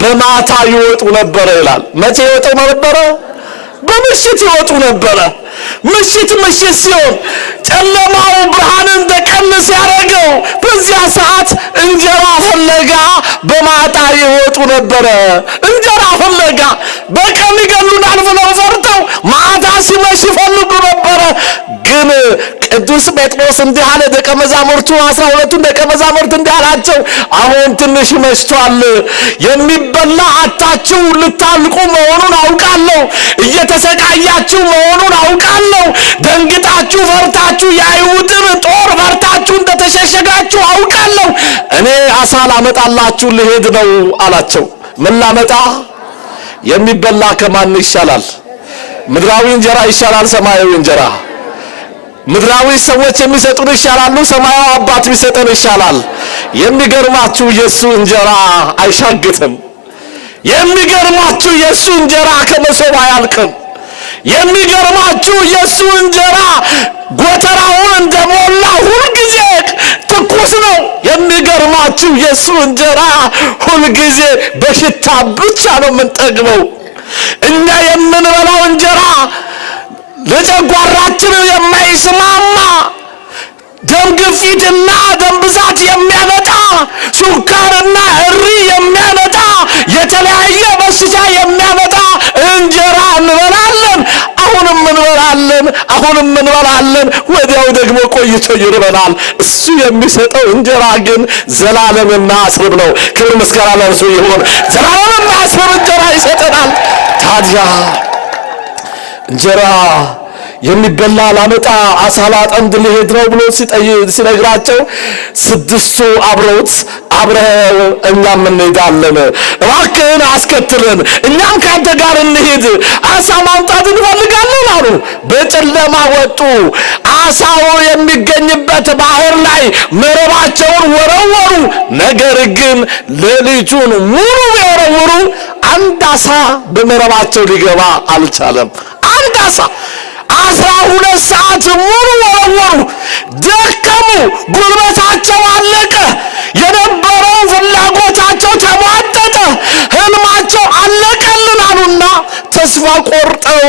በማታ ይወጡ ነበረ ይላል። መቼ ይወጡ ነበረ? በምሽት ይወጡ ነበረ። ምሽት ሲሆን ጨለማው ብርሃንን እንደቀንስ ያደረገው በዚያ ሰዓት እንጀራ ፍለጋ በማታ ይወጡ ነበረ። እንጀራ ፍለጋ በቀን ይገሉናል ብለው ፈርተው ማታ ሲመሽ ይፈልጉ ነበረ። ግን ቅዱስ ጴጥሮስ እንዲህ አለ፣ ደቀ መዛሙርቱ 12ቱን ደቀ መዛሙርት እንዲህ አላቸው፣ አሁን ትንሽ መሽቷል፣ የሚበላ አጣችሁ ልታልቁ መሆኑን አውቃለሁ፣ እየተሰቃያችሁ መሆኑን አውቃለሁ፣ ደንግጣችሁ ፈርታችሁ የአይሁድን ጦር ፈርታችሁ እንደተሸሸጋችሁ አውቃለሁ። እኔ አሳ ላመጣላችሁ ልሄድ ነው አላቸው። ምን ላመጣ? የሚበላ ከማን ይሻላል? ምድራዊ እንጀራ ይሻላል ሰማያዊ እንጀራ? ምድራዊ ሰዎች የሚሰጡን ይሻላሉ? ሰማያዊ አባት ቢሰጠን ይሻላል? የሚገርማችሁ የሱ እንጀራ አይሻግትም። የሚገርማችሁ የሱ እንጀራ ከመሶብ አያልቅም። የሚገርማችሁ የሱ እንጀራ ጎተራውን እንደሞላ ሁልጊዜ ትኩስ ትኩስ ነው። የሚገርማችሁ የሱ እንጀራ ሁልጊዜ በሽታ ብቻ ነው የምንጠግበው። እኛ የምንበላው እንጀራ ለጨጓራችን የማይስማማ ደም ግፊትና ደም ብዛት የሚያመጣ ሱካርና እሪ የሚያመጣ የተለያየ በሽታ የሚያመጣ እንጀራ እንበላለን። አሁንም እንበላለን። ወዲያው ደግሞ ቆይቶ ይርበናል። እሱ የሚሰጠው እንጀራ ግን ዘላለም የሚያስርብ ነው። ክብር ምስጋና ለእርሱ ይሁን። ዘላለም የሚያስርብ እንጀራ ይሰጠናል። ታዲያ እንጀራ የሚበላ ላመጣ አሳ ላጠምድ ልሄድ ነው ብሎ ሲነግራቸው ስድስቱ አብረው እኛም እንሄዳለን፣ እባክህን አስከትለን፣ እኛም ካንተ ጋር እንሄድ፣ አሳ ማምጣት እንፈልጋለን አሉ። በጨለማ ወጡ። አሳው የሚገኝበት ባህር ላይ መረባቸውን ወረወሩ። ነገር ግን ሌሊቱን ሙሉ ቢወረውሩ አንድ አሳ በመረባቸው ሊገባ አልቻለም። አንድ አሳ 12 ሰዓት ሙሉ ወረወሩ። ደከሙ፣ ጉልበታቸው አለቀ፣ የነበረው ፍላጎታቸው ተሟጠጠ፣ ህልማቸው አለቀልን አሉና ተስፋ ቆርጠው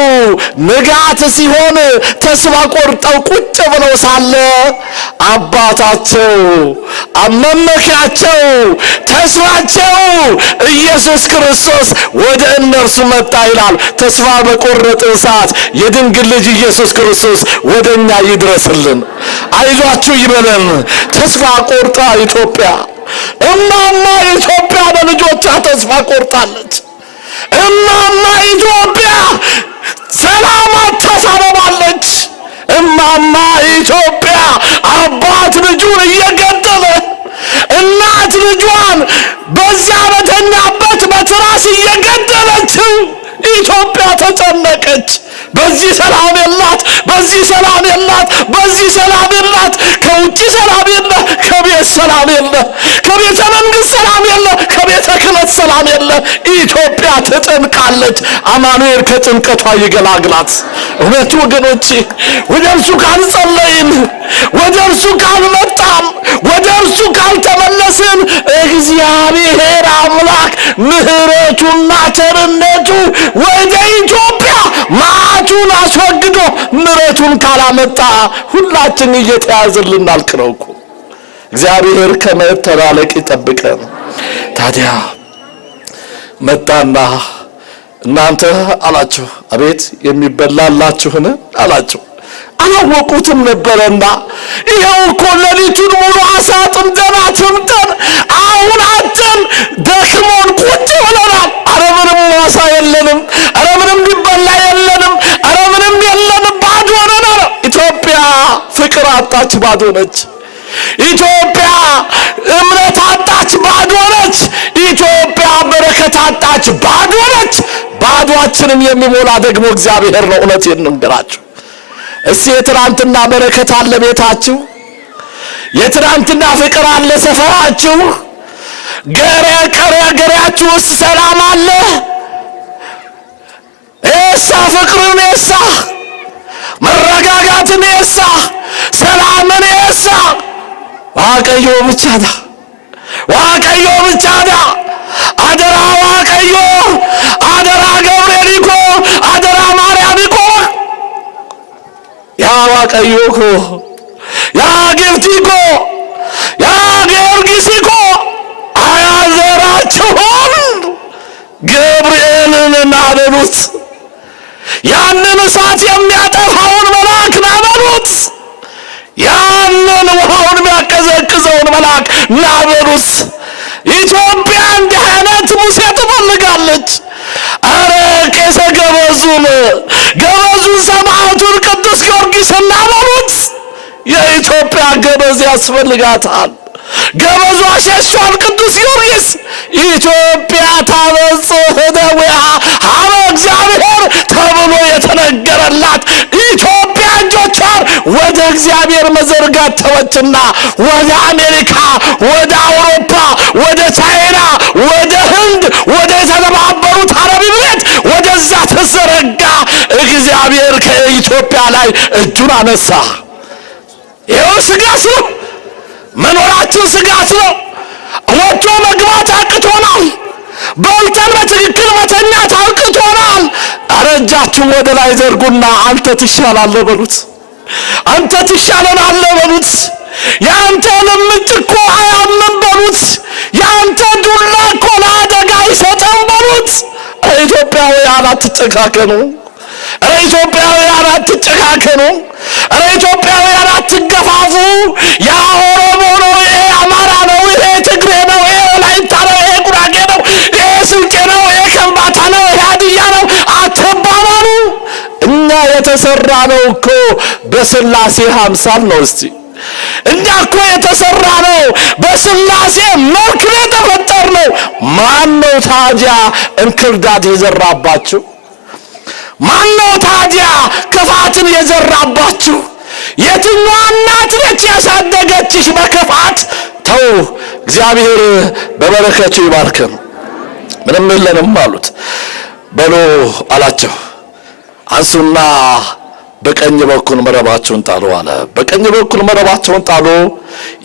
ንጋት ሲሆን ተስፋ ቆርጠው ቁጭ ብለው ሳለ አባታቸው መመኪያቸው ተስፋቸው ኢየሱስ ክርስቶስ ወደ እነርሱ መጣ ይላል። ተስፋ በቆረጥን ሰዓት የድንግል ልጅ ኢየሱስ ክርስቶስ ወደኛ ይድረስልን፣ አይዟችሁ ይበለን። ተስፋ ቆርጣ ኢትዮጵያ፣ እማማ ኢትዮጵያ በልጆቿ ተስፋ ቆርጣለች። እማማ ኢትዮጵያ ሰላም ታሳረባለች። እማማ ኢትዮጵያ አባት ልጁን እየገደለ እናት ልጇን በዚያ በተኛበት በትራስ እየገደለችው ኢትዮጵያ ተጨነቀች። በዚህ ሰላም የላት፣ በዚህ ሰላም የላት፣ በዚህ ሰላም የላት። ከውጭ ሰላም የለ፣ ከቤት ሰላም የለ፣ ከቤተ መንግስት ሰላም የለ፣ ከቤተ ክህነት ሰላም የለ። ኢትዮጵያ ተጨንቃለች። አማኑኤል ከጭንቀቷ ይገላግላት። እውነት ወገኖቼ፣ ወደ እርሱ ካልጸለይን፣ ወደ እርሱ ካልመጣም፣ ወደ እርሱ ካልተመለስን እግዚአብሔር አምላክ ምሕረቱና ቸርነቱ ወደ ኢትዮጵያ ማቱን አስወግዶ ምሕረቱን ካላመጣ ሁላችን እየተያዘልን አልቅረው እኮ። እግዚአብሔር ከመተላለቅ ይጠብቀን። ታዲያ መጣና እናንተ አላችሁ፣ አቤት የሚበላላችሁን አላችሁ። አላወቁትም ነበረና ይሄው እኮ ሌሊቱን ሙሉ አሳ ጥምደን አሁን አጥተን ደክሞን ቁጭ ብለናል። ኧረ ምንም አሳ የለንም፣ ኧረ ምንም ሊበላ የለንም፣ ኧረ ምንም የለንም፣ ባዶ ነን። ኢትዮጵያ ፍቅር አጣች፣ ባዶ ነች። ኢትዮጵያ እምነት አጣች፣ ባዶ ነች። ኢትዮጵያ በረከት አጣች፣ ባዶ ነች። ባዶአችንን የሚሞላ ደግሞ እግዚአብሔር ነው። እውነቴን ነው የምነግራችሁ። እስቲ የትናንትና በረከት አለ ቤታችሁ? የትናንትና ፍቅር አለ ሰፈራችሁ? ገሪያችሁ ውስጥ ሰላም አለ? ኤሳ ፍቅርን ኤሳ መረጋጋትን ኤሳ ሰላምን ኤሳ ዋቀዮ ብቻዳ ዋቀዮ ብቻዳ አደራ ዋቀዮ አደራ ገብርኤልኮ አደራ ማርያምኮ ያ ዋቀዮኮ ያ ጊፍቲኮ ያ ጊዮርጊስኮ አያዘራችሁም። ገብርኤልን ናበሉት፣ ያንን እሳት የሚያጠፋውን መልአክ ናበሉት፣ ያንን ውሃውን የሚያቀዘቅዘውን መልአክ ናበሉት። ኢትዮጵያ እንዲህ አይነት ሙሴ ትፈልጋለች። አረ ቄሰ ገበዙን ሰማዕቱን ቅዱስ ጊዮርጊስ ናበሉት። የኢትዮጵያ ገበዝ ያስፈልጋታል። ገበዙ አሸሿል ቅዱስ ጊዮርጊስ። ኢትዮጵያ ታበጽሕ እደዊሃ ኀበ እግዚአብሔር ተብሎ የተነገረላት ኢትዮጵያ እጆቿን ወደ እግዚአብሔር መዘርጋት ተወችና ወደ አሜሪካ፣ ወደ አውሮፓ፣ ወደ ቻይና፣ ወደ ህንድ፣ ወደ የተባበሩት አረብ ኤሚሬት ወደዛ ተዘረጋ። እግዚአብሔር ከኢትዮጵያ ላይ እጁን አነሳ። ይኸው ስጋት ነው። መኖራችን ስጋት ነው። ወጥቶ መግባት አቅቶናል። በልተን በትክክል መተኛት አቅቶናል። ኧረ እጃችሁን ወደ ላይ ዘርጉና አንተ ትሻላለህ በሉት። አንተ ትሻለናለህ በሉት። ያንተ ልምጭ እኮ አያምም በሉት። ያንተ ዱላ እኮ ለአደጋ አይሰጥም በሉት። ኢትዮጵያውያን አትጨካከኑ። ኢትዮጵያውያን አትጨካከኑ። ኢትዮጵያውያን አትገፋፉ። ያ ኦሮሞ ነው፣ ይሄ አማራ ነው፣ ይሄ ትግሬ ነው፣ ይሄ ወላይታ ነው፣ ይሄ ጉራጌ ነው፣ ይሄ ስልጤ ነው፣ ይሄ ከምባታ ነው፣ ይሄ ሀዲያ ነው አትባባሉ። እኛ የተሰራ ነው እኮ በስላሴ አምሳል ነው። እስቲ እኛ እኮ የተሰራ ነው በስላሴ መልክ የተፈጠር ነው። ማን ነው ታዲያ እንክርዳድ የዘራባችሁ? ማን ነው ታዲያ ክፋትን የዘራባችሁ? የትኛዋ እናት ነች ያሳደገችሽ በክፋት? ተው፣ እግዚአብሔር በበረከቱ ይባርከን። ምንም የለንም አሉት። በሎ አላቸው፣ አንሱና በቀኝ በኩል መረባቸውን ጣሉ አለ። በቀኝ በኩል መረባቸውን ጣሉ።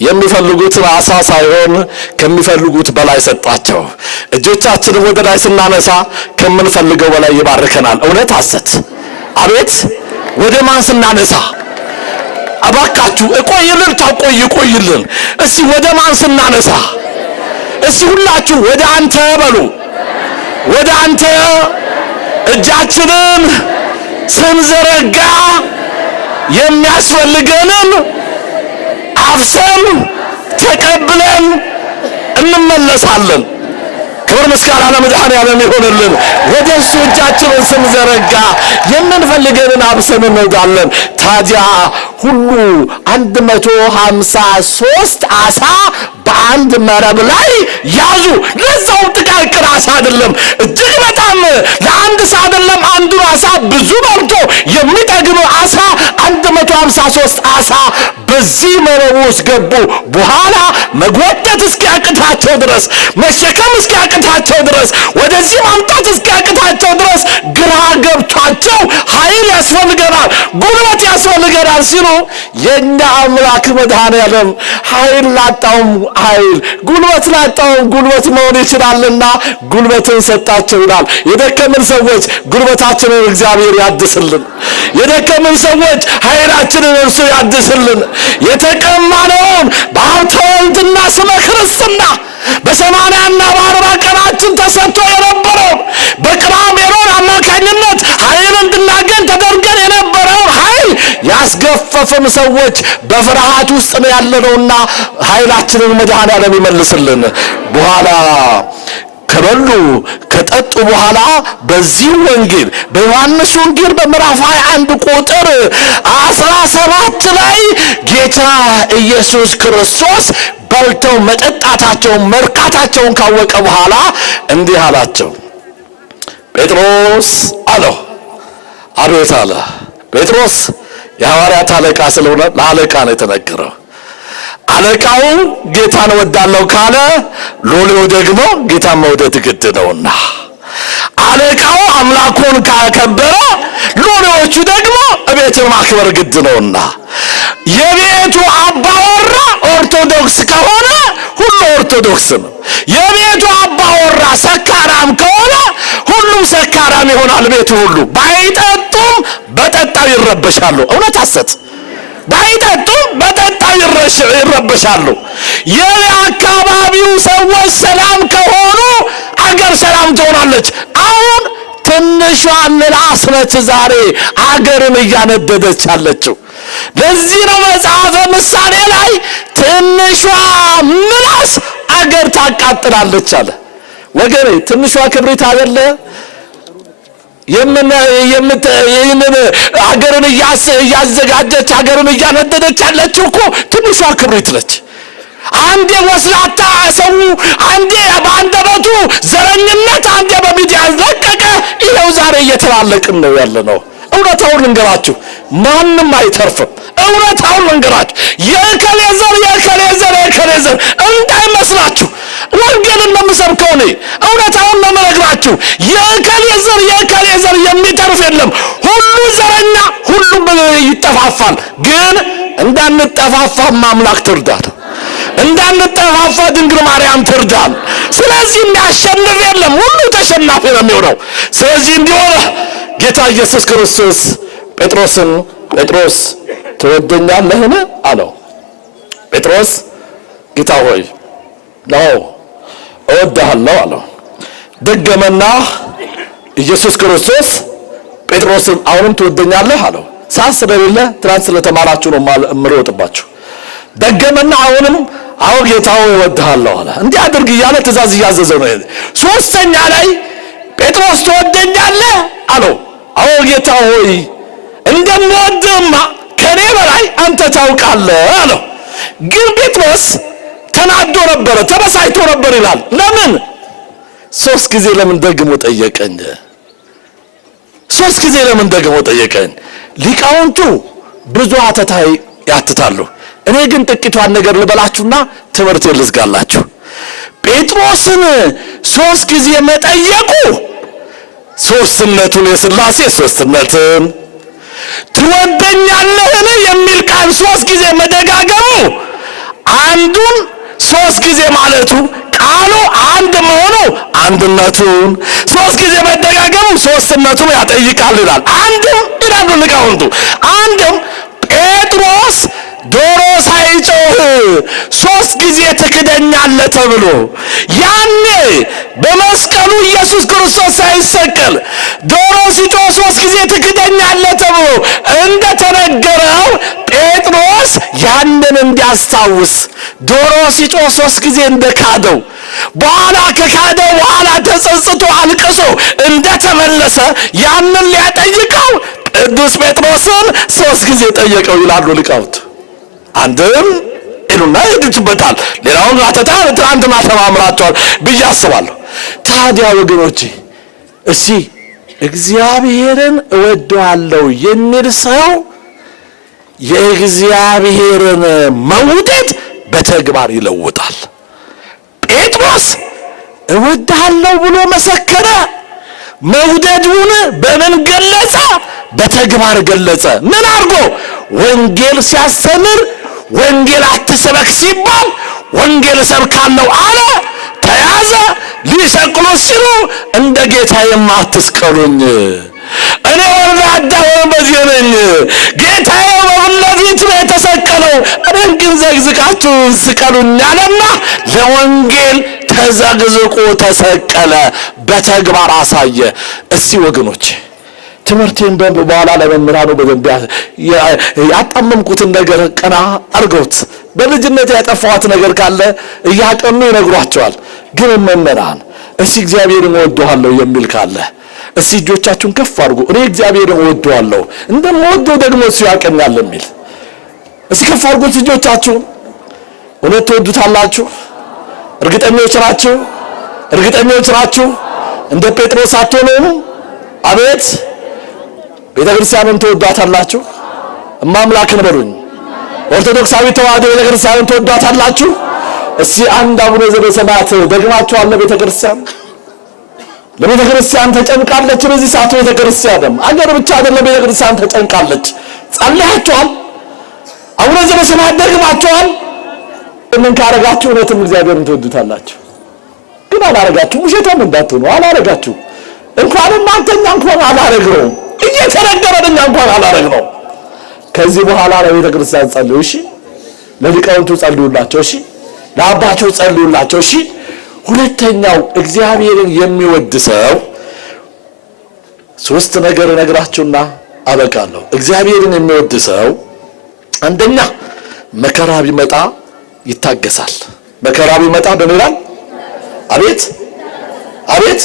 የሚፈልጉትን አሳ ሳይሆን ከሚፈልጉት በላይ ሰጣቸው። እጆቻችንን ወደ ላይ ስናነሳ ከምንፈልገው በላይ ይባርከናል። እውነት ሐሰት? አቤት! ወደ ማን ስናነሳ? አባካችሁ እቆይልን፣ ታቆይልን። እስቲ ወደ ማን ስናነሳ? እስቲ ሁላችሁ ወደ አንተ በሉ። ወደ አንተ እጃችንን ስንዘረጋ የሚያስፈልገንን አፍሰን ተቀብለን እንመለሳለን። ክብር ምስጋና ለመድኃኔዓለም ይሆንልን። ወደ እሱ እጃችንን ስንዘረጋ የምንፈልገንን አብሰን እንወጣለን። ታዲያ ሁሉ 153 አሳ በአንድ መረብ ላይ ያዙ። ለዛው ጥቃቅን አሳ አይደለም፣ እጅግ በጣም ለአንድ ሰው አይደለም። አንዱን አሳ ብዙ በልቶ የሚጠግብ አሳ 153 አሳ በዚህ መረብ ውስጥ ገቡ። በኋላ መጎተት እስኪያቅታቸው ድረስ፣ መሸከም እስኪያቅታቸው ድረስ፣ ወደዚህ ማምጣት እስኪያቅታቸው ድረስ ግራ ገብቷቸው ኃይል ያስፈልገናል፣ ጉልበት ያስፈልገናል ሲሉ የኛ አምላክ መድኃኔዓለም ኃይል ላጣውም ኃይል፣ ጉልበት ላጣውም ጉልበት መሆን ይችላልና ጉልበትን ሰጣቸው ይላል። የደከምን ሰዎች ጉልበታችንን እግዚአብሔር ያድስልን። የደከምን ሰዎች ኃይላችንን እርሱ ያድስልን። የተቀማነውን በሀብተ ወልድና ስመ ክርስትና በ80ና በ40 ቀናችን ተሰጥቶ የነበረውን በቅራሜሎን አማካኝነት ኃይል እንድናገኝ ተደርገን የነበረውን ኃይል ያስገፈፍን ሰዎች በፍርሃት ውስጥ ነው ያለነውና ኃይላችንን መድኃኔዓለም ይመልስልን። በኋላ ከበሉ ከጠጡ በኋላ በዚህ ወንጌል በዮሐንስ ወንጌል በምዕራፍ 21 ቁጥር 17 ላይ ጌታ ኢየሱስ ክርስቶስ በልተው መጠጣታቸውን መርካታቸውን ካወቀ በኋላ እንዲህ አላቸው። ጴጥሮስ አለው። አቤት አለ። ጴጥሮስ የሐዋርያት አለቃ ስለሆነ ለአለቃ ነው የተነገረው። አለቃው ጌታን ወዳለው ካለ ሎሌው ደግሞ ጌታን መውደድ ግድ ነውና፣ አለቃው አምላኩን ካከበረ ሎሌዎቹ ደግሞ ቤቱን ማክበር ግድ ነውና፣ የቤቱ አባወራ ኦርቶዶክስ ከሆነ ሁሉ ኦርቶዶክስ ነው። የቤቱ አባወራ ሰካራም ከሆነ ሁሉም ሰካራም ይሆናል። ቤቱ ሁሉ ባይጠጡም በጠጣው ይረበሻሉ። እውነት ሐሰት? ባይጠጡም በጠጣው ይረበሻሉ። የአካባቢው ሰዎች ሰላም ከሆኑ አገር ሰላም ትሆናለች። አሁን ትንሿ ምላስ ነች ዛሬ አገርን እያነደደች ያለችው። ለዚህ ነው መጽሐፈ ምሳሌ ላይ ትንሿ ምላስ አገር ታቃጥላለች አለ። ወገኔ ትንሿ ክብሪት አይደለ ይህንን አገርን እያዘጋጀች አገርን እያነደደች ያለችው እኮ ትንሿ ክብሪት ነች። አንዴ ወስላታ ሰው አንዴ በአንደበቱ ዘረኝነት አንዴ በሚዲያ ለቀቀ። ይኸው ዛሬ እየተላለቅን ነው ያለነው። እውነታውን ልንገራችሁ፣ ማንም አይተርፍም። እውነታውን ልንገራችሁ፣ የከሌ ዘር እንዳይመስላችሁ። ወንጌልን ለምሰብከው እኔ እውነታውን ነው የምነግራችሁ። የከሌ ዘር የሚተርፍ የለም። ሁሉ ዘረኛ፣ ሁሉም ይጠፋፋል። ግን እንዳንጠፋፋ አምላክ ትርዳን። እንዳንጠፋፋ ድንግል ማርያም ትርዳን። ስለዚህ የሚያሸንፍ የለም፣ ሁሉ ተሸናፊ ነው የሚሆነው። ስለዚህ እንዲሆነ ጌታ ኢየሱስ ክርስቶስ ጴጥሮስን ጴጥሮስ ትወደኛለህን አለው። ጴጥሮስ ጌታ ሆይ ነው እወድሃለሁ አለው። ደገመና ኢየሱስ ክርስቶስ ጴጥሮስን አሁንም ትወደኛለህ አለው። ሰዓት ስለሌለ ትናንት ስለተማራችሁ ነው የምሮጥባችሁ። ደገመና አሁንም አዎ ጌታ ሆይ እወድሃለሁ አለ። እንዲህ አድርግ እያለ ትእዛዝ እያዘዘው ነው። ሶስተኛ ላይ ጴጥሮስ ትወደኛለህ አለው። አዎ ጌታ ሆይ እንደምወድህማ ከኔ በላይ አንተ ታውቃለህ አለው። ግን ጴጥሮስ ተናዶ ነበረ፣ ተበሳጭቶ ነበር ይላል። ለምን? ሶስት ጊዜ ለምን ደግሞ ጠየቀኝ? ሶስት ጊዜ ለምን ደግሞ ጠየቀኝ? ሊቃውንቱ ብዙ አተታይ ያትታሉ። እኔ ግን ጥቂቷን ነገር ልበላችሁና ትምህርት ልዝጋላችሁ። ጴጥሮስን ሶስት ጊዜ መጠየቁ ሶስትነቱን የሥላሴ ሶስትነትን ትወደኛለህን የሚል ቃል ሶስት ጊዜ መደጋገሙ አንዱን ሶስት ጊዜ ማለቱ ቃሉ አንድ መሆኑ አንድነቱን ሶስት ጊዜ መደጋገሙ ሶስትነቱን ያጠይቃል ይላል። አንድም ይላሉ ሊቃውንቱ አንድም ጴጥሮስ ዶሮ ሳይጮህ ሶስት ጊዜ ትክደኛለህ ተብሎ ያኔ በመስቀሉ ኢየሱስ ክርስቶስ ሳይሰቀል ዶሮ ሲጮህ ሶስት ጊዜ ትክደኛለህ ተብሎ እንደተነገረው ጴጥሮስ ያንን እንዲያስታውስ ዶሮ ሲጮህ ሶስት ጊዜ እንደካደው በኋላ ከካደው በኋላ ተጸጽቶ አልቅሶ እንደተመለሰ ያንን ሊያጠይቀው ቅዱስ ጴጥሮስን ሶስት ጊዜ ጠየቀው ይላሉ ሊቃውንት። አንድም ኢሉና ይድጭበታል፣ ሌላውን አተታ ትናንትና ተማምራቸዋል ብዬ አስባለሁ። ታዲያ ወገኖቼ እስቲ እግዚአብሔርን እወደዋለሁ የሚል ሰው የእግዚአብሔርን መውደድ በተግባር ይለውጣል። ጴጥሮስ እወድሃለሁ ብሎ መሰከረ። መውደዱን በምን ገለጸ? በተግባር ገለጸ። ምን አድርጎ? ወንጌል ሲያስተምር ወንጌል አትሰበክ ሲባል ወንጌል እሰብካለሁ አለ። ተያዘ። ሊሰቅሉት ሲሉ እንደ ጌታዬማ አትስቀሉኝ፣ እኔ ወራዳ ወንበዴ ነኝ፣ ጌታዬ በፊት ለፊት ነው የተሰቀለው፣ እኔን ግን ዘግዝቃችሁ ስቀሉኝ አለና ለወንጌል ተዘግዝቆ ተሰቀለ። በተግባር አሳየ። እስቲ ወገኖች ትምህርቴን በኋላ ለመምህራኑ በደንብ ያጣመምኩትን ነገር ቀና አርገውት በልጅነት ያጠፋዋት ነገር ካለ እያቀኑ ይነግሯቸዋል። ግን መምህራን እስቲ እግዚአብሔርን እወደዋለሁ የሚል ካለ እስቲ እጆቻችሁን ከፍ አድርጉ። እኔ እግዚአብሔርን እወደዋለሁ እንደምወደው ደግሞ እሱ ያቀኛል የሚል እስቲ ከፍ አድርጉት እጆቻችሁን። እውነት ትወዱታላችሁ? እርግጠኞች ናችሁ? እርግጠኞች ናችሁ? እንደ ጴጥሮስ አትሆኑም? አቤት ቤተክርስቲያንን ትወዷታላችሁ? እማምላክን በሉኝ። ኦርቶዶክሳዊ ተዋሕዶ ቤተክርስቲያንን ትወዷታላችሁ? እስቲ አንድ አቡነ ዘበሰማያት ደግማችኋል። ቤተክርስቲያን ለቤተክርስቲያን ተጨንቃለች። በዚህ ሰዓት ቤተክርስቲያንም አገር ብቻ አይደለም፣ ቤተክርስቲያን ተጨንቃለች። ጸልያችኋል? አቡነ ዘበሰማያት ደግማችኋል? ምን ካረጋችሁ እውነትም እግዚአብሔርን ትወዱታላችሁ። ግን አላረጋችሁ። ውሸታም እንዳትሆኑ አላረጋችሁ። እንኳን እናንተኛ እንኳን አላረግነው እየተነገረን እንኳን አላረግነው። ከዚህ በኋላ ለቤተ ክርስቲያን ጸልዩ። እሺ፣ ለሊቃውንቱ ጸልዩላቸው። እሺ፣ ለአባቸው ጸልዩላቸው። እሺ። ሁለተኛው እግዚአብሔርን የሚወድ ሰው ሶስት ነገር እነግራችሁና አበቃለሁ። እግዚአብሔርን የሚወድ ሰው አንደኛ መከራ ቢመጣ ይታገሳል። መከራ ቢመጣ በሚራል አቤት አቤት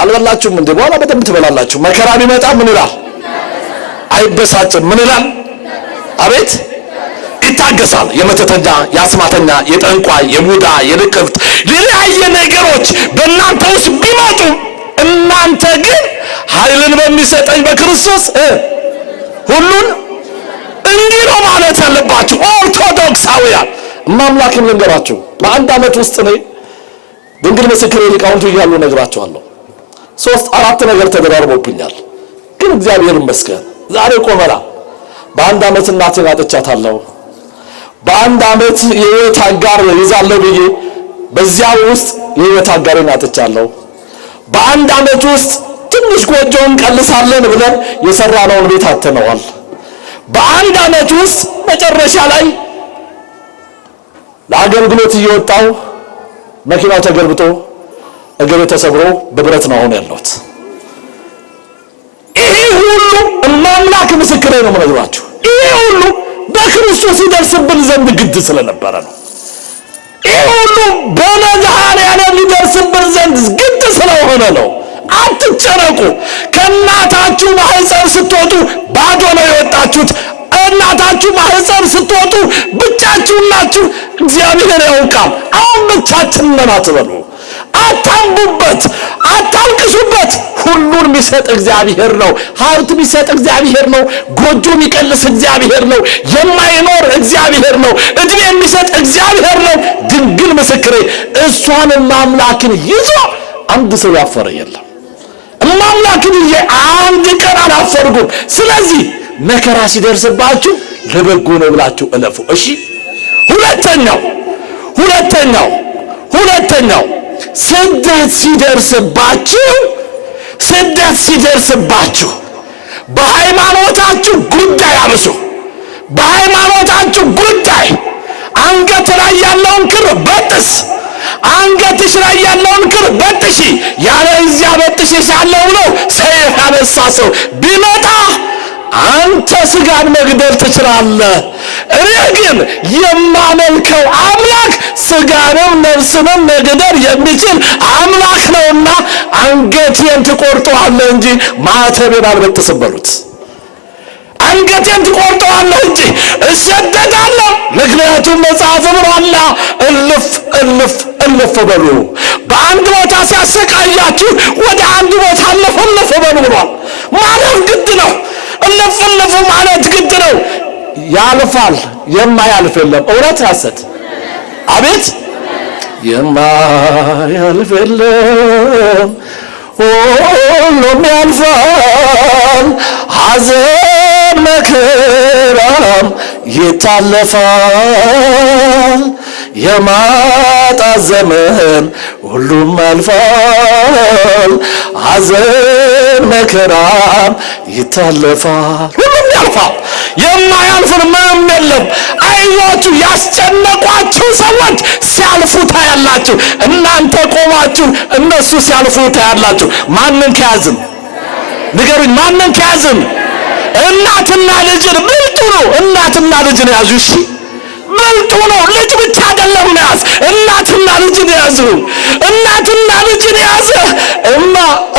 አልበላችሁም እንዴ? በኋላ በደንብ ትበላላችሁ። መከራ ቢመጣ ምን ይላል? አይበሳጭም። ምን ይላል? አቤት ይታገሳል። የመተተኛ፣ የአስማተኛ፣ የጠንቋይ፣ የቡዳ፣ የልቅፍት የተለያየ ነገሮች በእናንተ ውስጥ ቢመጡ እናንተ ግን ኃይልን በሚሰጠኝ በክርስቶስ ሁሉን እንዲህ ነው ማለት ያለባችሁ ኦርቶዶክሳውያን። ማምላክን ልንገራችሁ፣ በአንድ ዓመት ውስጥ ነው ድንግል ምስክር ሊቃውንቱ እያሉ ነግራቸዋለሁ። 3-4 ነገር ተደራርቦብኛል። ግን እግዚአብሔር ይመስገን ዛሬ ቆመና በአንድ ዓመት እናቴን አጥቻታለሁ። በአንድ ዓመት የህይወት አጋር ይዛለሁ ብዬ በዚያ ውስጥ የህይወት አጋሬን አጥቻለሁ። በአንድ ዓመት ውስጥ ትንሽ ጎጆውን ቀልሳለን ብለን የሰራነውን ቤት አጥተነዋል። በአንድ ዓመት ውስጥ መጨረሻ ላይ ለአገልግሎት እየወጣው መኪናው ተገልብጦ እግሬ ተሰብሮ በብረት ነው አሁን ያለሁት። ይሄ ሁሉ አምላክ ምስክሬ ነው የምነግራችሁ። ይሄ ሁሉ በክርስቶስ ይደርስብን ዘንድ ግድ ስለነበረ ነው። ይሄ ሁሉ በመድኃኔዓለም ሊደርስብን ዘንድ ግድ ስለሆነ ነው። አትጨነቁ። ከእናታችሁ ማህፀን ስትወጡ ባዶ ነው የወጣችሁት። እናታችሁ ማህፀን ስትወጡ ብቻችሁን ናችሁ። እግዚአብሔር ያውቃል። አሁን ብቻችንን ነን አትበሉ። አታንቡበት፣ አታልቅሱበት። ሁሉን የሚሰጥ እግዚአብሔር ነው። ሀብት የሚሰጥ እግዚአብሔር ነው። ጎጆ የሚቀልስ እግዚአብሔር ነው። የማይኖር እግዚአብሔር ነው። እድሜ የሚሰጥ እግዚአብሔር ነው። ድንግል ምስክሬ፣ እሷን አምላክን ይዞ አንድ ሰው ያፈረ የለም። አምላክን ይዤ አንድ ቀን አላፈርኩም። ስለዚህ መከራ ሲደርስባችሁ ለበጎ ነው ብላችሁ እለፉ። እሺ። ሁለተኛው ስደት ሲደርስባችሁ በሃይማኖታችሁ ጉዳይ አብሱ። በሃይማኖታችሁ ጉዳይ አንገት ላይ ያለውን ክር በጥስ፣ አንገትሽ ላይ ያለውን ክር በጥሺ። ያለዚያ በጥሼሻለሁ ብሎ ሰይፍ ያነሳ ሰው ቢመጣ አንተ ስጋን መግደል ትችላለህ። እኔ ግን የማመልከው አምላክ ስጋንም ነፍስንም መግደል የሚችል አምላክ ነውና አንገቴን ትቆርጠዋለህ እንጂ ማተቤን አልበጥስም በሉት። አንገቴን ትቆርጠዋለህ እንጂ እሰደዳለሁ። ምክንያቱም መጽሐፍ ብሏልና እልፍ እልፍ እልፍ በሉ። በአንድ ቦታ ሲያሰቃያችሁ ወደ አንድ ቦታ እልፍ እልፍ በሉ ብሏል። ማለፍ ግድ ነው። እልፍ እልፍ ማለት ግድ ነው። ያልፋል። የማያልፍ የለም። እውነት ሐሰት? አቤት! የማያልፍ የለም። ሁሉም ያልፋል። ሐዘን መከራም ይታለፋል። የማጣት ዘመን ሁሉም ያልፋል። ሐዘን መከራም ይታለፋል። ሁሉም ያልፋል። የማያልፍን ምንም የለም። አይዟችሁ። ያስጨነቋችሁ ሰዎች ሲያልፉ ታያላችሁ። እናንተ ቆማችሁ እነሱ ሲያልፉ ታያላችሁ። ማንን ከያዝን ንገሩኝ? ማንን ከያዝን? እናትና ልጅን። ብልጡ ነው። እናትና ልጅን ያዙ። እሺ፣ ብልጡ ነው። ልጅ ብቻ አይደለም ያዝ፣ እናትና ልጅን ያዙ። እናትና ልጅን ያዘ። እማ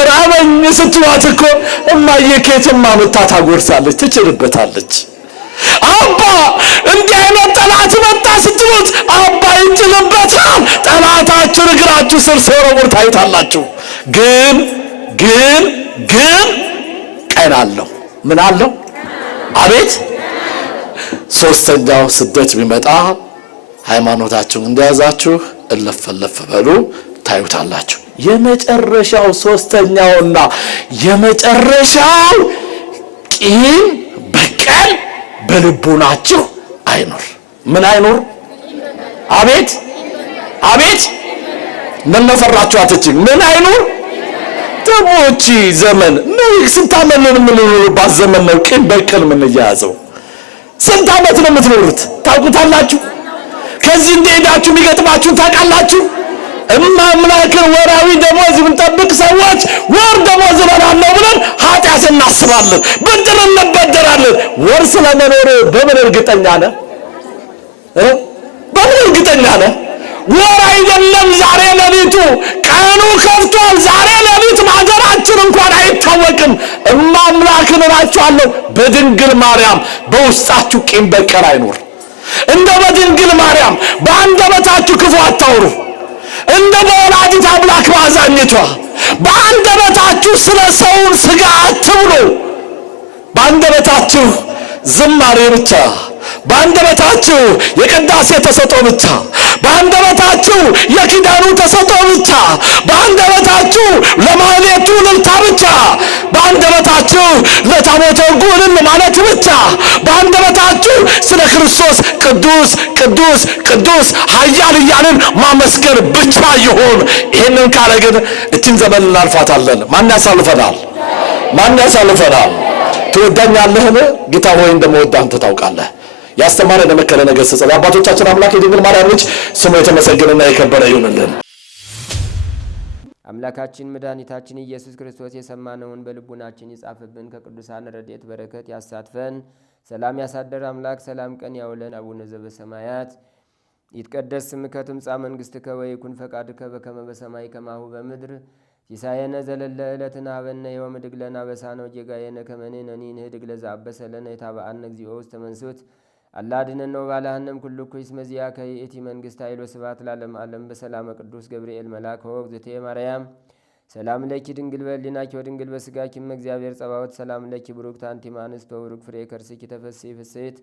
ራበኝ ስትሏት እኮ እማዬ ከየትማ መታ ታጎርሳለች፣ ትችልበታለች። አባ እንዲህ አይነት ጠላት መጣ ስትሉት አባ ይችልበታል። ጠላታችሁ እግራችሁ ስር ሲወረውር ታዩታላችሁ። ግን ቀን አለው። ምን አለው? አቤት! ሶስተኛው ስደት ቢመጣ ሃይማኖታችሁን እንደያዛችሁ እልፍ እልፍ በሉ፣ ታዩታላችሁ። የመጨረሻው ሶስተኛውና የመጨረሻው ቂም በቀል በልቡናችሁ አይኖር። ምን አይኖር? አቤት! ምን ነፈራችሁ? አትችኝ። ምን አይኖር? ደሞቺ ዘመን ምን ስንታመንን የምንኖርባት ዘመን ነው። ቂም በቀል ምን ያዘው? ስንት ዓመት ነው የምትኖሩት? ታውቁታላችሁ? ከዚህ እንደሄዳችሁ የሚገጥማችሁን ታውቃላችሁ? አምላክን ወራዊ ደሞዝ ብንጠብቅ ሰዎች ወር ደሞዝ እበላለሁ ብለን ኃጢአት እናስባለን፣ ብድር እንበደራለን። ወር ስለመኖር በምን እርግጠኛ ነህ? በምን እርግጠኛ ነህ? ወር አይደለም ዛሬ ሌሊቱ፣ ቀኑ ከፍቷል። ዛሬ ሌሊት ማደራችን እንኳን አይታወቅም። አምላክን እላችኋለሁ በድንግል ማርያም በውስጣችሁ ቂም በቀል አይኖር። እንደ በድንግል ማርያም በአንደበታችሁ ክፉ አታውሩ። እንደ በወላዲተ አምላክ ባዛኝቷ በአንደበታችሁ ስለ ሰውን ሥጋ አትብሉ። በአንደበታችሁ ዝማሬ ብቻ፣ በአንደበታችሁ የቅዳሴ ተሰጥኦ ብቻ፣ በአንደበታችሁ የኪዳኑ ተሰጥኦ ብቻ፣ በአንደበታችሁ ለማህሌቱ እልልታ ብቻ፣ በአንደበታችሁ ለታቦተ ሕጉ እልል ማለት ብቻ፣ በአንደበታችሁ ስለ ክርስቶስ ቅዱስ ቅዱስ ቅዱስ ኃያል እያልን ማመስገን ብቻ ይሁን። ይህንን ካለ ግን እችን ዘመን እናልፋታለን። ማን ያሳልፈናል? ማን ያሳልፈናል? ትወዳኛለህን? ጌታ ሆይ እንደምወድህ አንተ ታውቃለህ። ያስተማረን የመከረን የገሰጸን የአባቶቻችን አምላክ የድንግል ማርያም ልጅ ስሙ የተመሰገነና የከበረ ይሁንልን። አምላካችን መድኃኒታችን ኢየሱስ ክርስቶስ የሰማነውን በልቡናችን ይጻፍብን፣ ከቅዱሳን ረድኤት በረከት ያሳትፈን። ሰላም ያሳደር አምላክ ሰላም ቀን ያውለን። አቡነ ዘበሰማያት ይትቀደስ ስምከ ትምጻእ መንግሥትከ ወይኩን ፈቃድከ በከመ በሰማይ ከማሁ በምድር ሲሳየነ ዘለለ ዕለትነ ሀበነ ዮም ወኅድግ ለነ አበሳነ ወጌጋየነ ከመ ንሕነኒ ንኅድግ ለዘአበሰ ለነ ኢታብአነ እግዚኦ ውስተ መንሱት አላ አድኅነነ ወባልሐነ እምኩሉ ኩይስ መዚአከ ይእቲ መንግሥት ኃይል ወስብሐት ለዓለመ ዓለም። በሰላመ ቅዱስ ገብርኤል መልአክ ወእግዝእትየ ማርያም ሰላም ለኪ ድንግል በሕሊናኪ ወድንግል በሥጋኪ እም እግዚአብሔር ጸባኦት ሰላም ለኪ ብሩክት አንቲ እምአንስት ወብሩክ ፍሬ ከርስኪ ተፈሥሒ ፍሥሕት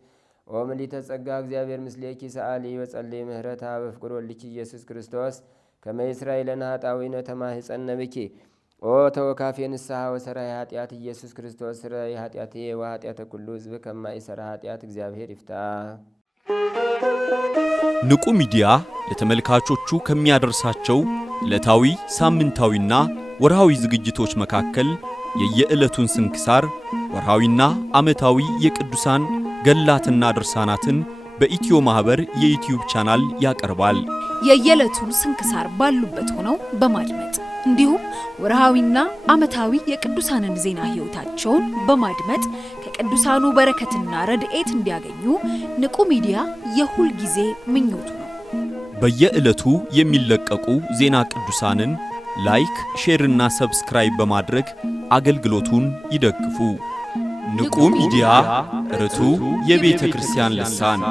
ኦ ምልዕተ ጸጋ እግዚአብሔር ምስሌኪ ሰአሊ ወጸልይ ምህረታ በፍቅር ወልድኪ ኢየሱስ ክርስቶስ ከመ ይሥራይ ለነ ኃጣውኢነ ተማኅፀነ ብኪ ኦ ተወካፌ ንስሐ ወሰራይ ኃጢአት ኢየሱስ ክርስቶስ ስረይ ኃጢአትየ ወኃጢአተ ኩሉ ሕዝብ ከማይሠራ ኃጢአት እግዚአብሔር ይፍታ። ንቁ ሚዲያ ለተመልካቾቹ ከሚያደርሳቸው ዕለታዊ ሳምንታዊና ወርሃዊ ዝግጅቶች መካከል የየዕለቱን ስንክሳር ወርሃዊና ዓመታዊ የቅዱሳን ገላትና ድርሳናትን በኢትዮ ማህበር የዩቲዩብ ቻናል ያቀርባል። የየዕለቱን ስንክሳር ባሉበት ሆነው በማድመጥ እንዲሁም ወርሃዊና ዓመታዊ የቅዱሳንን ዜና ሕይወታቸውን በማድመጥ ከቅዱሳኑ በረከትና ረድኤት እንዲያገኙ ንቁ ሚዲያ የሁል ጊዜ ምኞቱ ነው። በየዕለቱ የሚለቀቁ ዜና ቅዱሳንን ላይክ፣ ሼርና ሰብስክራይብ በማድረግ አገልግሎቱን ይደግፉ። ንቁ ሚዲያ ርቱ የቤተ ክርስቲያን ልሳን